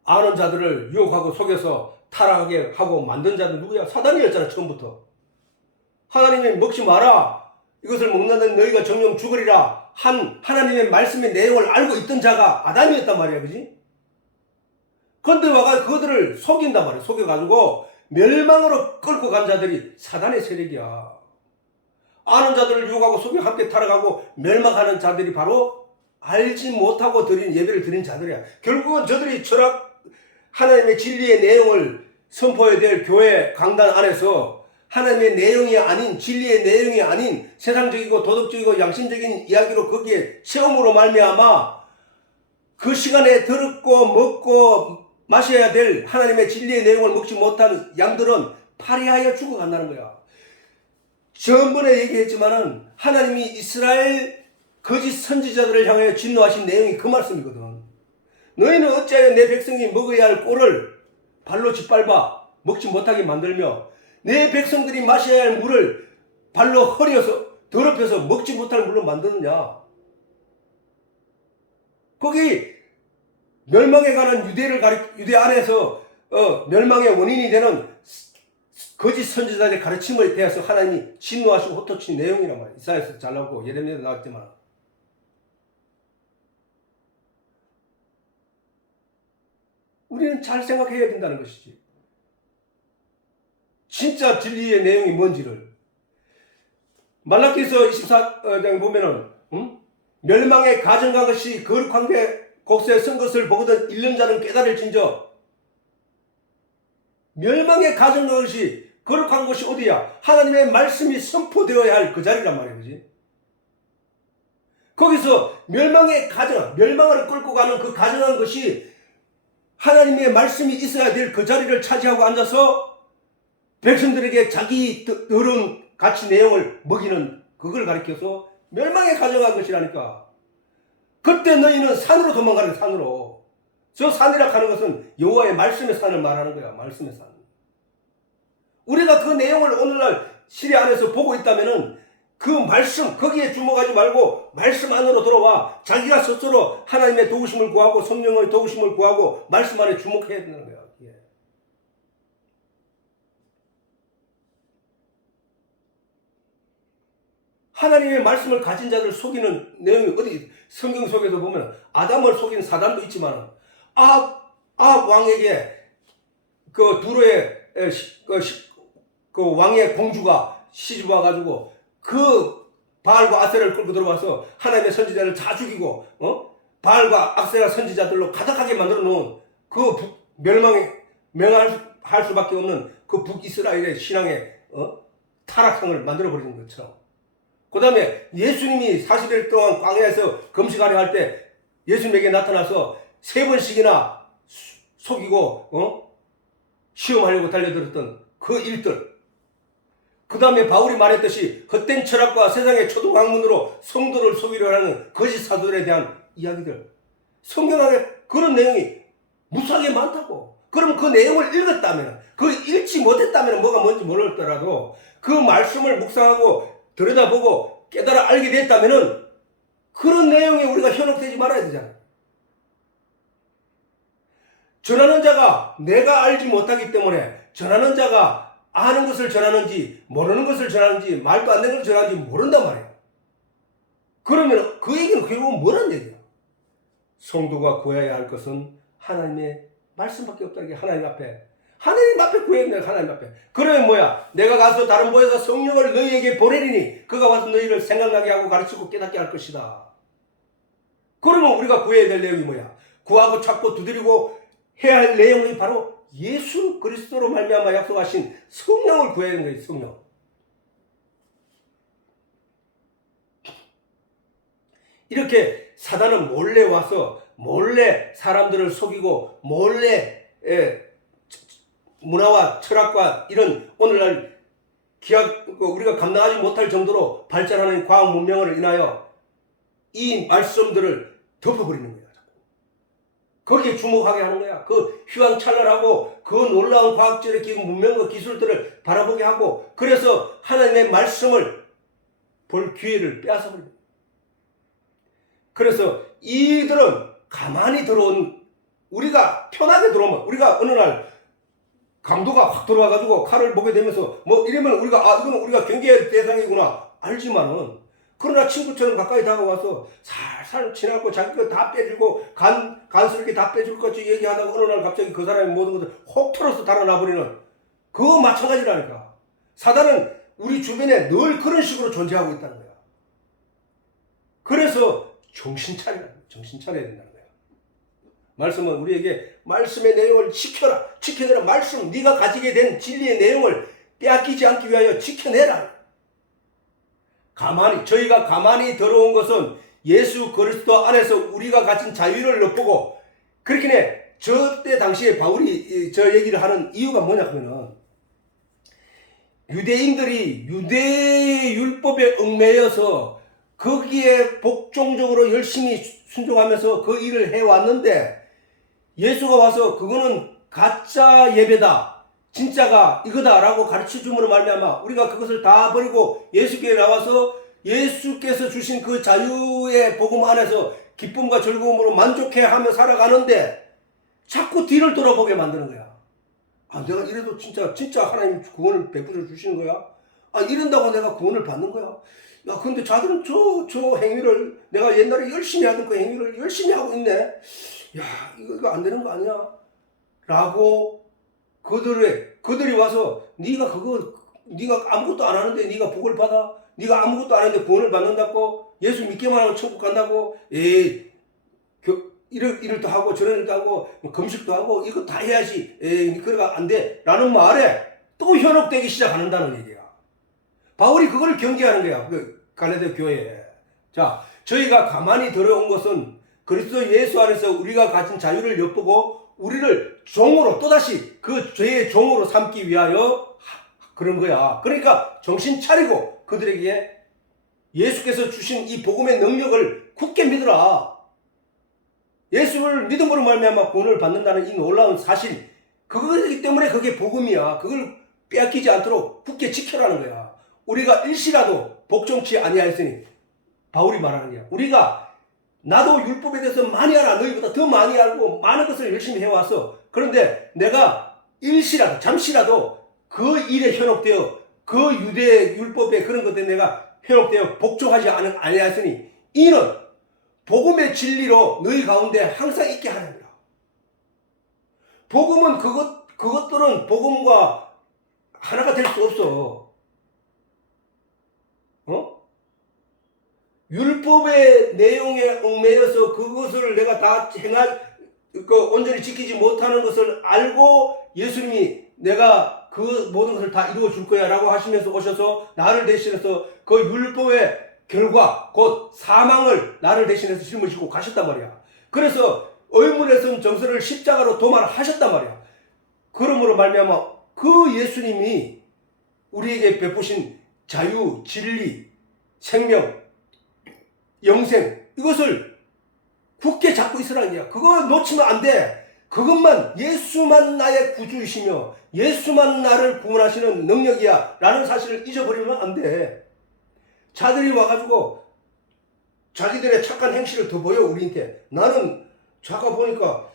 아는 자들을 유혹하고 속여서 타락하게 하고 만든 자는 누구야? 사단이었잖아. 처음부터. 하나님이 먹지 마라, 이것을 먹는 너희가 정령 죽으리라 한 하나님의 말씀의 내용을 알고 있던 자가 아담이었단 말이야. 그지? 그런데 와가 그들을 속인단 말이야. 속여가지고 멸망으로 끌고 간 자들이 사단의 세력이야. 아는 자들을 유혹하고 속여 함께 타락하고 멸망하는 자들이 바로 알지 못하고 드린 예배를 드린 자들이야. 결국은 저들이 철학, 하나님의 진리의 내용을 선포해야 될 교회 강단 안에서 하나님의 내용이 아닌, 진리의 내용이 아닌 세상적이고 도덕적이고 양심적인 이야기로 거기에 체험으로 말미암아 그 시간에 들었고 먹고 마셔야 될 하나님의 진리의 내용을 먹지 못한 양들은 파리하여 죽어간다는 거야. 전번에 얘기했지만은 하나님이 이스라엘 거짓 선지자들을 향하여 진노하신 내용이 그 말씀이거든. 너희는 어찌하여 내 백성이 먹어야 할 꼴을 발로 짓밟아 먹지 못하게 만들며 내 백성들이 마셔야 할 물을 발로 허려서 더럽혀서 먹지 못할 물로 만드느냐. 거기 멸망에 관한 유대 안에서 멸망의 원인이 되는 거짓 선지자들의 가르침에 대해서 하나님이 진노하시고 호토친 내용이란 말이야. 이사야에서 잘 나오고 예레미야에도 나왔지만, 우리는 잘 생각해야 된다는 것이지. 진짜 진리의 내용이 뭔지를. 말라기서 24장 보면은 멸망의 가정과 것이 거룩한 게 곡소에 쓴 것을 보거든 읽는 자는 깨달을진저. 멸망의 가정과 것이 거룩한 곳이 어디야? 하나님의 말씀이 선포되어야 할 그 자리란 말이야. 그지? 거기서 멸망의 가정, 멸망을 끌고 가는 그 가정한 것이 하나님의 말씀이 있어야 될 그 자리를 차지하고 앉아서 백성들에게 자기 더러운 가치 내용을 먹이는 그걸 가리켜서 멸망에 가져간 것이라니까. 그때 너희는 산으로 도망가는 산으로. 저 산이라 하는 것은 여호와의 말씀의 산을 말하는 거야. 말씀의 산. 우리가 그 내용을 오늘날 시대 안에서 보고 있다면은 그 말씀 거기에 주목하지 말고 말씀 안으로 들어와 자기가 스스로 하나님의 도우심을 구하고 성령의 도우심을 구하고 말씀 안에 주목해야 되는 거야. 하나님의 말씀을 가진 자들 속이는 내용이 어디 성경 속에서 보면 아담을 속이는 사단도 있지만 아합 왕에게 그 두로의 그 왕의 공주가 시집 와가지고 그 바알과 아세라를 끌고 들어와서 하나님의 선지자를 다 죽이고 바알과 아세라 선지자들로 가득하게 만들어 놓은 그 멸망할 수밖에 없는 그 북이스라엘의 신앙의 타락상을 만들어 버리는 것처럼. 그 다음에 예수님이 40일 동안 광야에서 금식하려 할 때 예수님에게 나타나서 3번씩이나 속이고 시험하려고 달려들었던 그 일들. 그 다음에 바울이 말했듯이 헛된 철학과 세상의 초등학문으로 성도를 속이려 하는 거짓 사도들에 대한 이야기들. 성경 안에 그런 내용이 무수하게 많다고. 그럼 그 내용을 읽었다면, 그 읽지 못했다면 뭐가 뭔지 모르더라도 그 말씀을 묵상하고 들여다보고 깨달아 알게 됐다면은 그런 내용에 우리가 현혹되지 말아야 되잖아요. 전하는 자가 내가 알지 못하기 때문에 전하는 자가 아는 것을 전하는지 모르는 것을 전하는지 말도 안 되는 것을 전하는지 모른단 말이에요. 그러면 그 얘기는 결국은 뭐란 얘기야? 성도가 구해야 할 것은 하나님의 말씀밖에 없다는 게 하나님 앞에 구해야 된다. 하나님 앞에. 그러면 뭐야? 내가 가서 다른 보에서 성령을 너희에게 보내리니 그가 와서 너희를 생각나게 하고 가르치고 깨닫게 할 것이다. 그러면 우리가 구해야 될 내용이 뭐야? 구하고 찾고 두드리고 해야 할 내용이 바로 예수 그리스도로 말미암아 약속하신 성령을 구해야 되는 거예요. 성령. 이렇게 사단은 몰래 와서 몰래 사람들을 속이고 몰래 문화와 철학과 이런 오늘날 우리가 감당하지 못할 정도로 발전하는 과학 문명을 인하여 이 말씀들을 덮어버리는 거야. 거기에 주목하게 하는 거야. 그 휘황찬란하고 그 놀라운 과학적인 문명과 기술들을 바라보게 하고 그래서 하나님의 말씀을 볼 기회를 빼앗아버립니다. 그래서 이들은 가만히 들어온 우리가 편하게 들어오면 우리가 어느 날 강도가 확 들어와가지고 칼을 보게 되면서 뭐 이러면 우리가 이거는 우리가 경계의 대상이구나 알지만은 그러나 친구처럼 가까이 다가와서 살살 지나고 자기 거 다 빼주고 간스럽게 다 빼줄 것같이 얘기하다가 어느 날 갑자기 그 사람의 모든 것을 혹 털어서 달아나버리는 그거 마찬가지라니까. 사단은 우리 주변에 늘 그런 식으로 존재하고 있다는 거야. 그래서 정신 차려야 된다는 거야. 말씀은 우리에게 말씀의 내용을 지켜내라. 말씀 네가 가지게 된 진리의 내용을 빼앗기지 않기 위하여 지켜내라. 저희가 가만히 들어온 것은 예수 그리스도 안에서 우리가 가진 자유를 엿보고 그렇긴 해. 저때 당시에 바울이 저 얘기를 하는 이유가 뭐냐 하면은 유대인들이 유대의 율법에 얽매여서 거기에 복종적으로 열심히 순종하면서 그 일을 해왔는데 예수가 와서 그거는 가짜 예배다, 진짜가 이거다라고 가르쳐줌으로 말미암아 우리가 그것을 다 버리고 예수께 나와서 예수께서 주신 그 자유의 복음 안에서 기쁨과 즐거움으로 만족해하며 살아가는데 자꾸 뒤를 돌아보게 만드는 거야. 아, 내가 이래도 진짜 하나님 구원을 베풀어 주시는 거야? 아, 이런다고 내가 구원을 받는 거야? 야, 근데 자들은 저 행위를 내가 옛날에 열심히 하던 그 행위를 열심히 하고 있네. 야, 이거 안 되는 거 아니야? 라고 그들이 와서 네가 아무것도 안 하는데 네가 복을 받아? 네가 아무것도 안 하는데 구원을 받는다고? 예수 믿기만 하면 천국 간다고? 에이, 이럴 일도 하고 저런 일도 하고 금식도 하고 이거 다 해야지. 에이, 그래가 안 돼. 라는 말에 또 현혹되기 시작한다는 얘기야. 바울이 그걸 경계하는 거야. 그 갈라디아 교회에. 자, 저희가 가만히 들어온 것은 그리스도 예수 안에서 우리가 가진 자유를 엿보고 우리를 종으로 또다시 그 죄의 종으로 삼기 위하여 그런 거야. 그러니까 정신 차리고 그들에게 예수께서 주신 이 복음의 능력을 굳게 믿으라. 예수를 믿음으로 말미암아 구원을 받는다는 이 놀라운 사실, 그거이기 때문에 그게 복음이야. 그걸 빼앗기지 않도록 굳게 지켜라는 거야. 우리가 일시라도 복종치 아니하였으니 바울이 말하는 거야. 우리가 나도 율법에 대해서 많이 알아. 너희보다 더 많이 알고 많은 것을 열심히 해왔어. 그런데 내가 일시라도 잠시라도 그 일에 현혹되어 그 유대 율법의 그런 것들에 내가 현혹되어 복종하지 아니하였으니 이는 복음의 진리로 너희 가운데 항상 있게 하는 거야. 복음은 그것들은 복음과 하나가 될 수 없어. 율법의 내용에 얽매여서 그것을 내가 다 온전히 지키지 못하는 것을 알고 예수님이 내가 그 모든 것을 다 이루어 줄 거야 라고 하시면서 오셔서 나를 대신해서 그 율법의 결과 곧 사망을 나를 대신해서 짊어지고 가셨단 말이야. 그래서 의문의 정서를 십자가로 도말하셨단 말이야. 그러므로 말미암아 그 예수님이 우리에게 베푸신 자유, 진리, 생명, 영생, 이것을 굳게 잡고 있으라는 거야. 그거 놓치면 안 돼. 그것만, 예수만 나의 구주이시며 예수만 나를 구원하시는 능력이야 라는 사실을 잊어버리면 안 돼. 자들이 와가지고 자기들의 착한 행실을 더 보여 우리한테. 나는 자가 보니까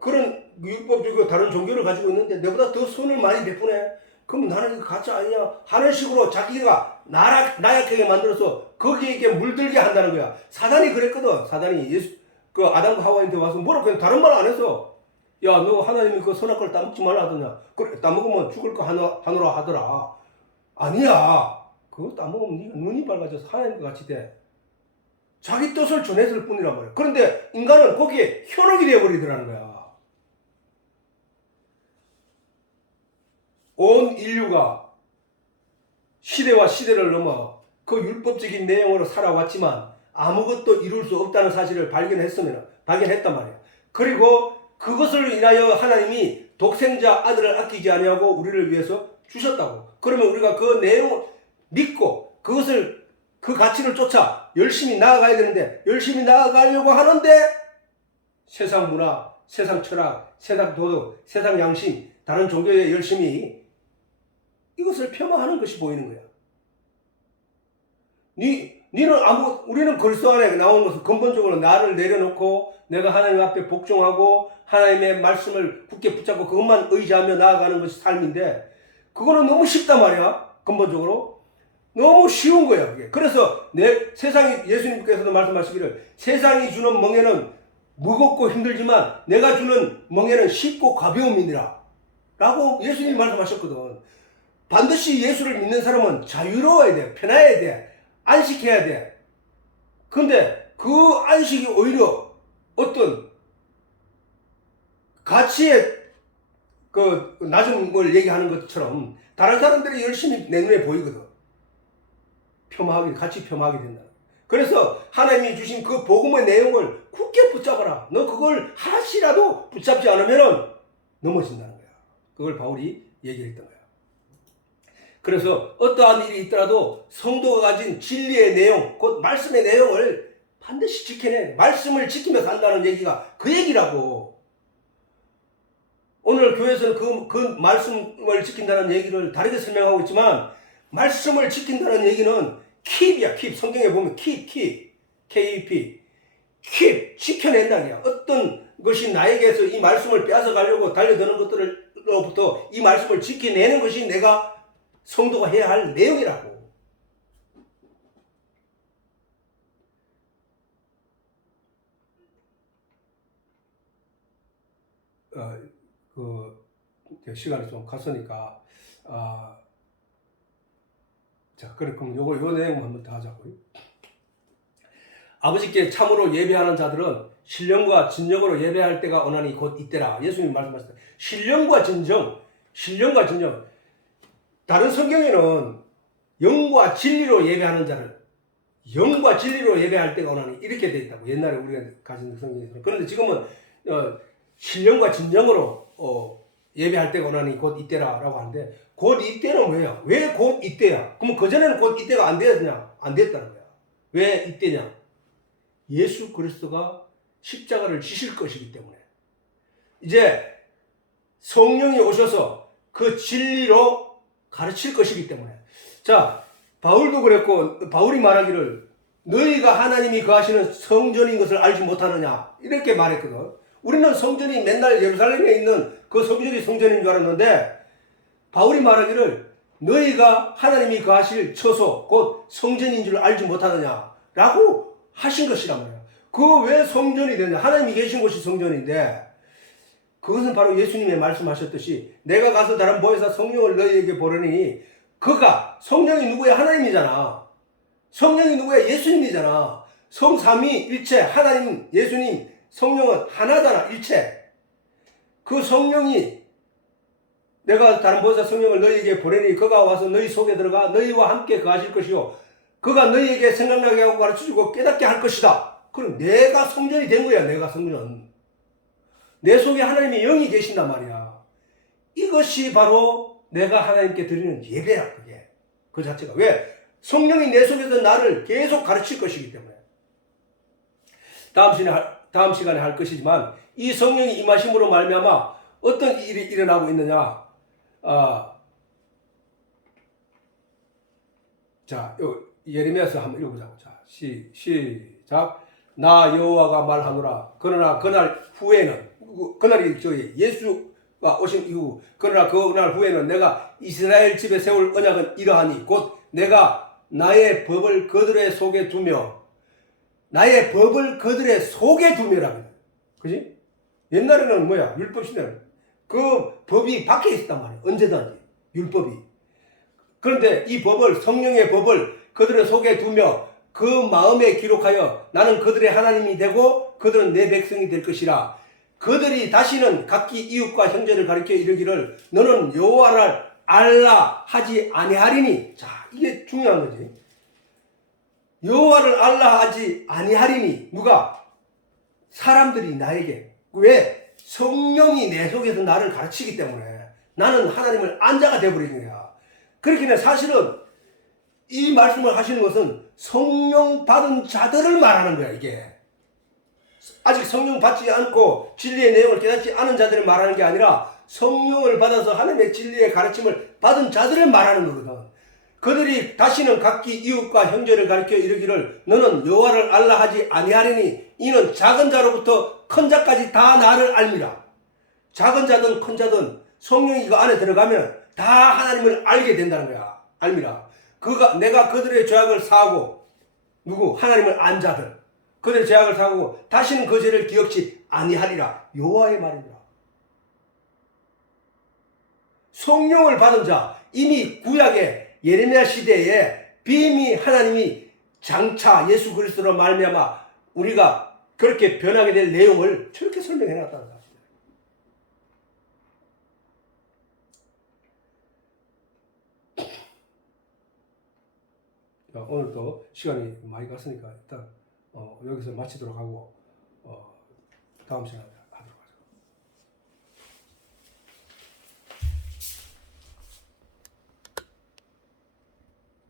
그런 율법적이고 다른 종교를 가지고 있는데 내보다 더 선을 많이 베푸네. 그럼 나는 이거 가짜 아니냐 하는 식으로 자기가 나약하게 만들어서 거기에게 물들게 한다는 거야. 사단이 그랬거든. 사단이 그 아담과 하와한테 와서 뭐라고 그냥 다른 말 안 해서 야, 너 하나님이 그 선악과를 따먹지 말라 하더냐. 그래, 따먹으면 죽을 거 하노라 하더라. 아니야. 그거 따먹으면 네가 눈이 밝아져서 하나님과 같이 돼. 자기 뜻을 전했을 뿐이란 말이야. 그런데 인간은 거기에 현혹이 되어버리더라는 거야. 온 인류가 시대와 시대를 넘어 그 율법적인 내용으로 살아왔지만 아무것도 이룰 수 없다는 사실을 발견했단 말이야. 그리고 그것을 인하여 하나님이 독생자 아들을 아끼지 아니하고 우리를 위해서 주셨다고. 그러면 우리가 그 내용을 믿고 그것을 그 가치를 쫓아 열심히 나아가야 되는데 열심히 나아가려고 하는데 세상 문화, 세상 철학, 세상 도덕, 세상 양심, 다른 종교에 열심히 이것을 폄하하는 것이 보이는 거야. 우리는 그리스도 안에 나오는 것은 근본적으로 나를 내려놓고 내가 하나님 앞에 복종하고 하나님의 말씀을 굳게 붙잡고 그것만 의지하며 나아가는 것이 삶인데 그거는 너무 쉽단 말이야. 근본적으로 너무 쉬운 거야. 그게. 그래서 세상이 예수님께서도 말씀하시기를 세상이 주는 멍에는 무겁고 힘들지만 내가 주는 멍에는 쉽고 가벼움이니라 라고 예수님이 말씀하셨거든. 반드시 예수를 믿는 사람은 자유로워야 돼. 편해야 돼. 안식해야 돼. 근데 그 안식이 오히려 어떤 가치의 그 낮은 걸 얘기하는 것처럼 다른 사람들이 열심히 내 눈에 보이거든. 같이 폄하하게 된다. 그래서 하나님이 주신 그 복음의 내용을 굳게 붙잡아라. 너 그걸 하나씩이라도 붙잡지 않으면 넘어진다는 거야. 그걸 바울이 얘기했던 거야. 그래서 어떠한 일이 있더라도 성도가 가진 진리의 내용, 곧 말씀의 내용을 반드시 지켜내. 말씀을 지키며 산다는 얘기가 그 얘기라고. 오늘 교회에서는 그 말씀을 지킨다는 얘기를 다르게 설명하고 있지만, 말씀을 지킨다는 얘기는 킵이야, 킵. 성경에 보면 킵, KEP. 킵, 지켜낸다는 거야. 어떤 것이 나에게서 이 말씀을 빼앗아 가려고 달려드는 것들로부터 이 말씀을 지켜내는 것이 내가 성도가 해야 할 내용이라고. 시간이 좀 갔으니까, 자, 그럼 요 내용 한번 더 하자고요. 아버지께 참으로 예배하는 자들은 신령과 진정으로 예배할 때가 오나니 곧 이때라. 예수님 말씀하셨다. 신령과 진정. 다른 성경에는 영과 진리로 예배하는 자를, 영과 진리로 예배할 때가 오나니 이렇게 되어 있다고. 옛날에 우리가 가진 성경에서는. 그런데 지금은 신령과 진정으로 예배할 때가 오나니 곧 이때라라고 하는데, 곧 이때는 왜야? 왜 곧 이때야? 그러면 그전에는 곧 이때가 안 됐냐? 안 됐다는 거야. 왜 이때냐? 예수 그리스도가 십자가를 지실 것이기 때문에. 이제 성령이 오셔서 그 진리로 가르칠 것이기 때문에. 자, 바울도 그랬고, 바울이 말하기를 너희가 하나님이 거하시는 성전인 것을 알지 못하느냐 이렇게 말했거든. 우리는 성전이 맨날 예루살렘에 있는 그 성전이 성전인 줄 알았는데, 바울이 말하기를 너희가 하나님이 거하실 처소 곧 성전인 줄 알지 못하느냐 라고 하신 것이란 말이야. 그 왜 성전이 되냐? 하나님이 계신 곳이 성전인데, 그것은 바로 예수님의 말씀하셨듯이 내가 가서 다른 보혜사 성령을 너희에게 보내니, 그가 성령이 누구야? 하나님이잖아. 성령이 누구야? 예수님이잖아. 성삼위 일체, 하나님, 예수님, 성령은 하나잖아. 일체. 그 성령이 내가 다른 보혜사 성령을 너희에게 보내니 그가 와서 너희 속에 들어가 너희와 함께 거하실 것이요 그가 너희에게 생각나게 하고 가르쳐주고 깨닫게 할 것이다. 그럼 내가 성전이 된 거야. 내가 성전. 내 속에 하나님의 영이 계신단 말이야. 이것이 바로 내가 하나님께 드리는 예배야. 그게 그 자체가. 왜? 성령이 내 속에서 나를 계속 가르칠 것이기 때문에. 다음 시간에 할 것이지만, 이 성령이 임하심으로 말미암아 어떤 일이 일어나고 있느냐. 자, 예레미야서 한번 읽어보자고. 자, 시작. 나 여호와가 말하노라. 그러나 그날 후에는, 그날이 예수가 오신 이후, 그러나 그날 후에는 내가 이스라엘 집에 세울 언약은 이러하니 곧 내가 나의 법을 그들의 속에 두며, 나의 법을 그들의 속에 두며라고. 그지? 옛날에는 뭐야? 율법 시대는 그 법이 밖에 있었단 말이야. 언제든지 율법이. 그런데 이 법을, 성령의 법을 그들의 속에 두며 그 마음에 기록하여 나는 그들의 하나님이 되고 그들은 내 백성이 될 것이라. 그들이 다시는 각기 이웃과 형제를 가리켜 이르기를 너는 여호와를 알라 하지 아니하리니. 자, 이게 중요한 거지. 여호와를 알라 하지 아니하리니. 누가? 사람들이 나에게. 왜? 성령이 내 속에서 나를 가르치기 때문에 나는 하나님을 안 자가 되어버리는 거야. 그렇기 사실은 이 말씀을 하시는 것은 성령 받은 자들을 말하는 거야. 이게 아직 성령 받지 않고 진리의 내용을 깨닫지 않은 자들을 말하는 게 아니라 성령을 받아서 하나님의 진리의 가르침을 받은 자들을 말하는 거거든. 그들이 다시는 각기 이웃과 형제를 가리켜 이르기를 너는 여호와를 알라 하지 아니하리니 이는 작은 자로부터 큰 자까지 다 나를 알미라. 작은 자든 큰 자든 성령이 그 안에 들어가면 다 하나님을 알게 된다는 거야. 알미라. 내가 그들의 죄악을 사하고, 누구? 하나님을 안 자들. 그들의 죄악을 사하고 다시는 그 죄를 기억지 아니하리라. 여호와의 말입니다. 성령을 받은 자, 이미 구약의 예레미야 시대에 빔이 하나님이 장차 예수 그리스도로 말미암아 우리가 그렇게 변하게 될 내용을 저렇게 설명해 놨다는 사실이에요. 오늘도 시간이 많이 갔으니까 일단 여기서 마치도록 하고 다음 시간에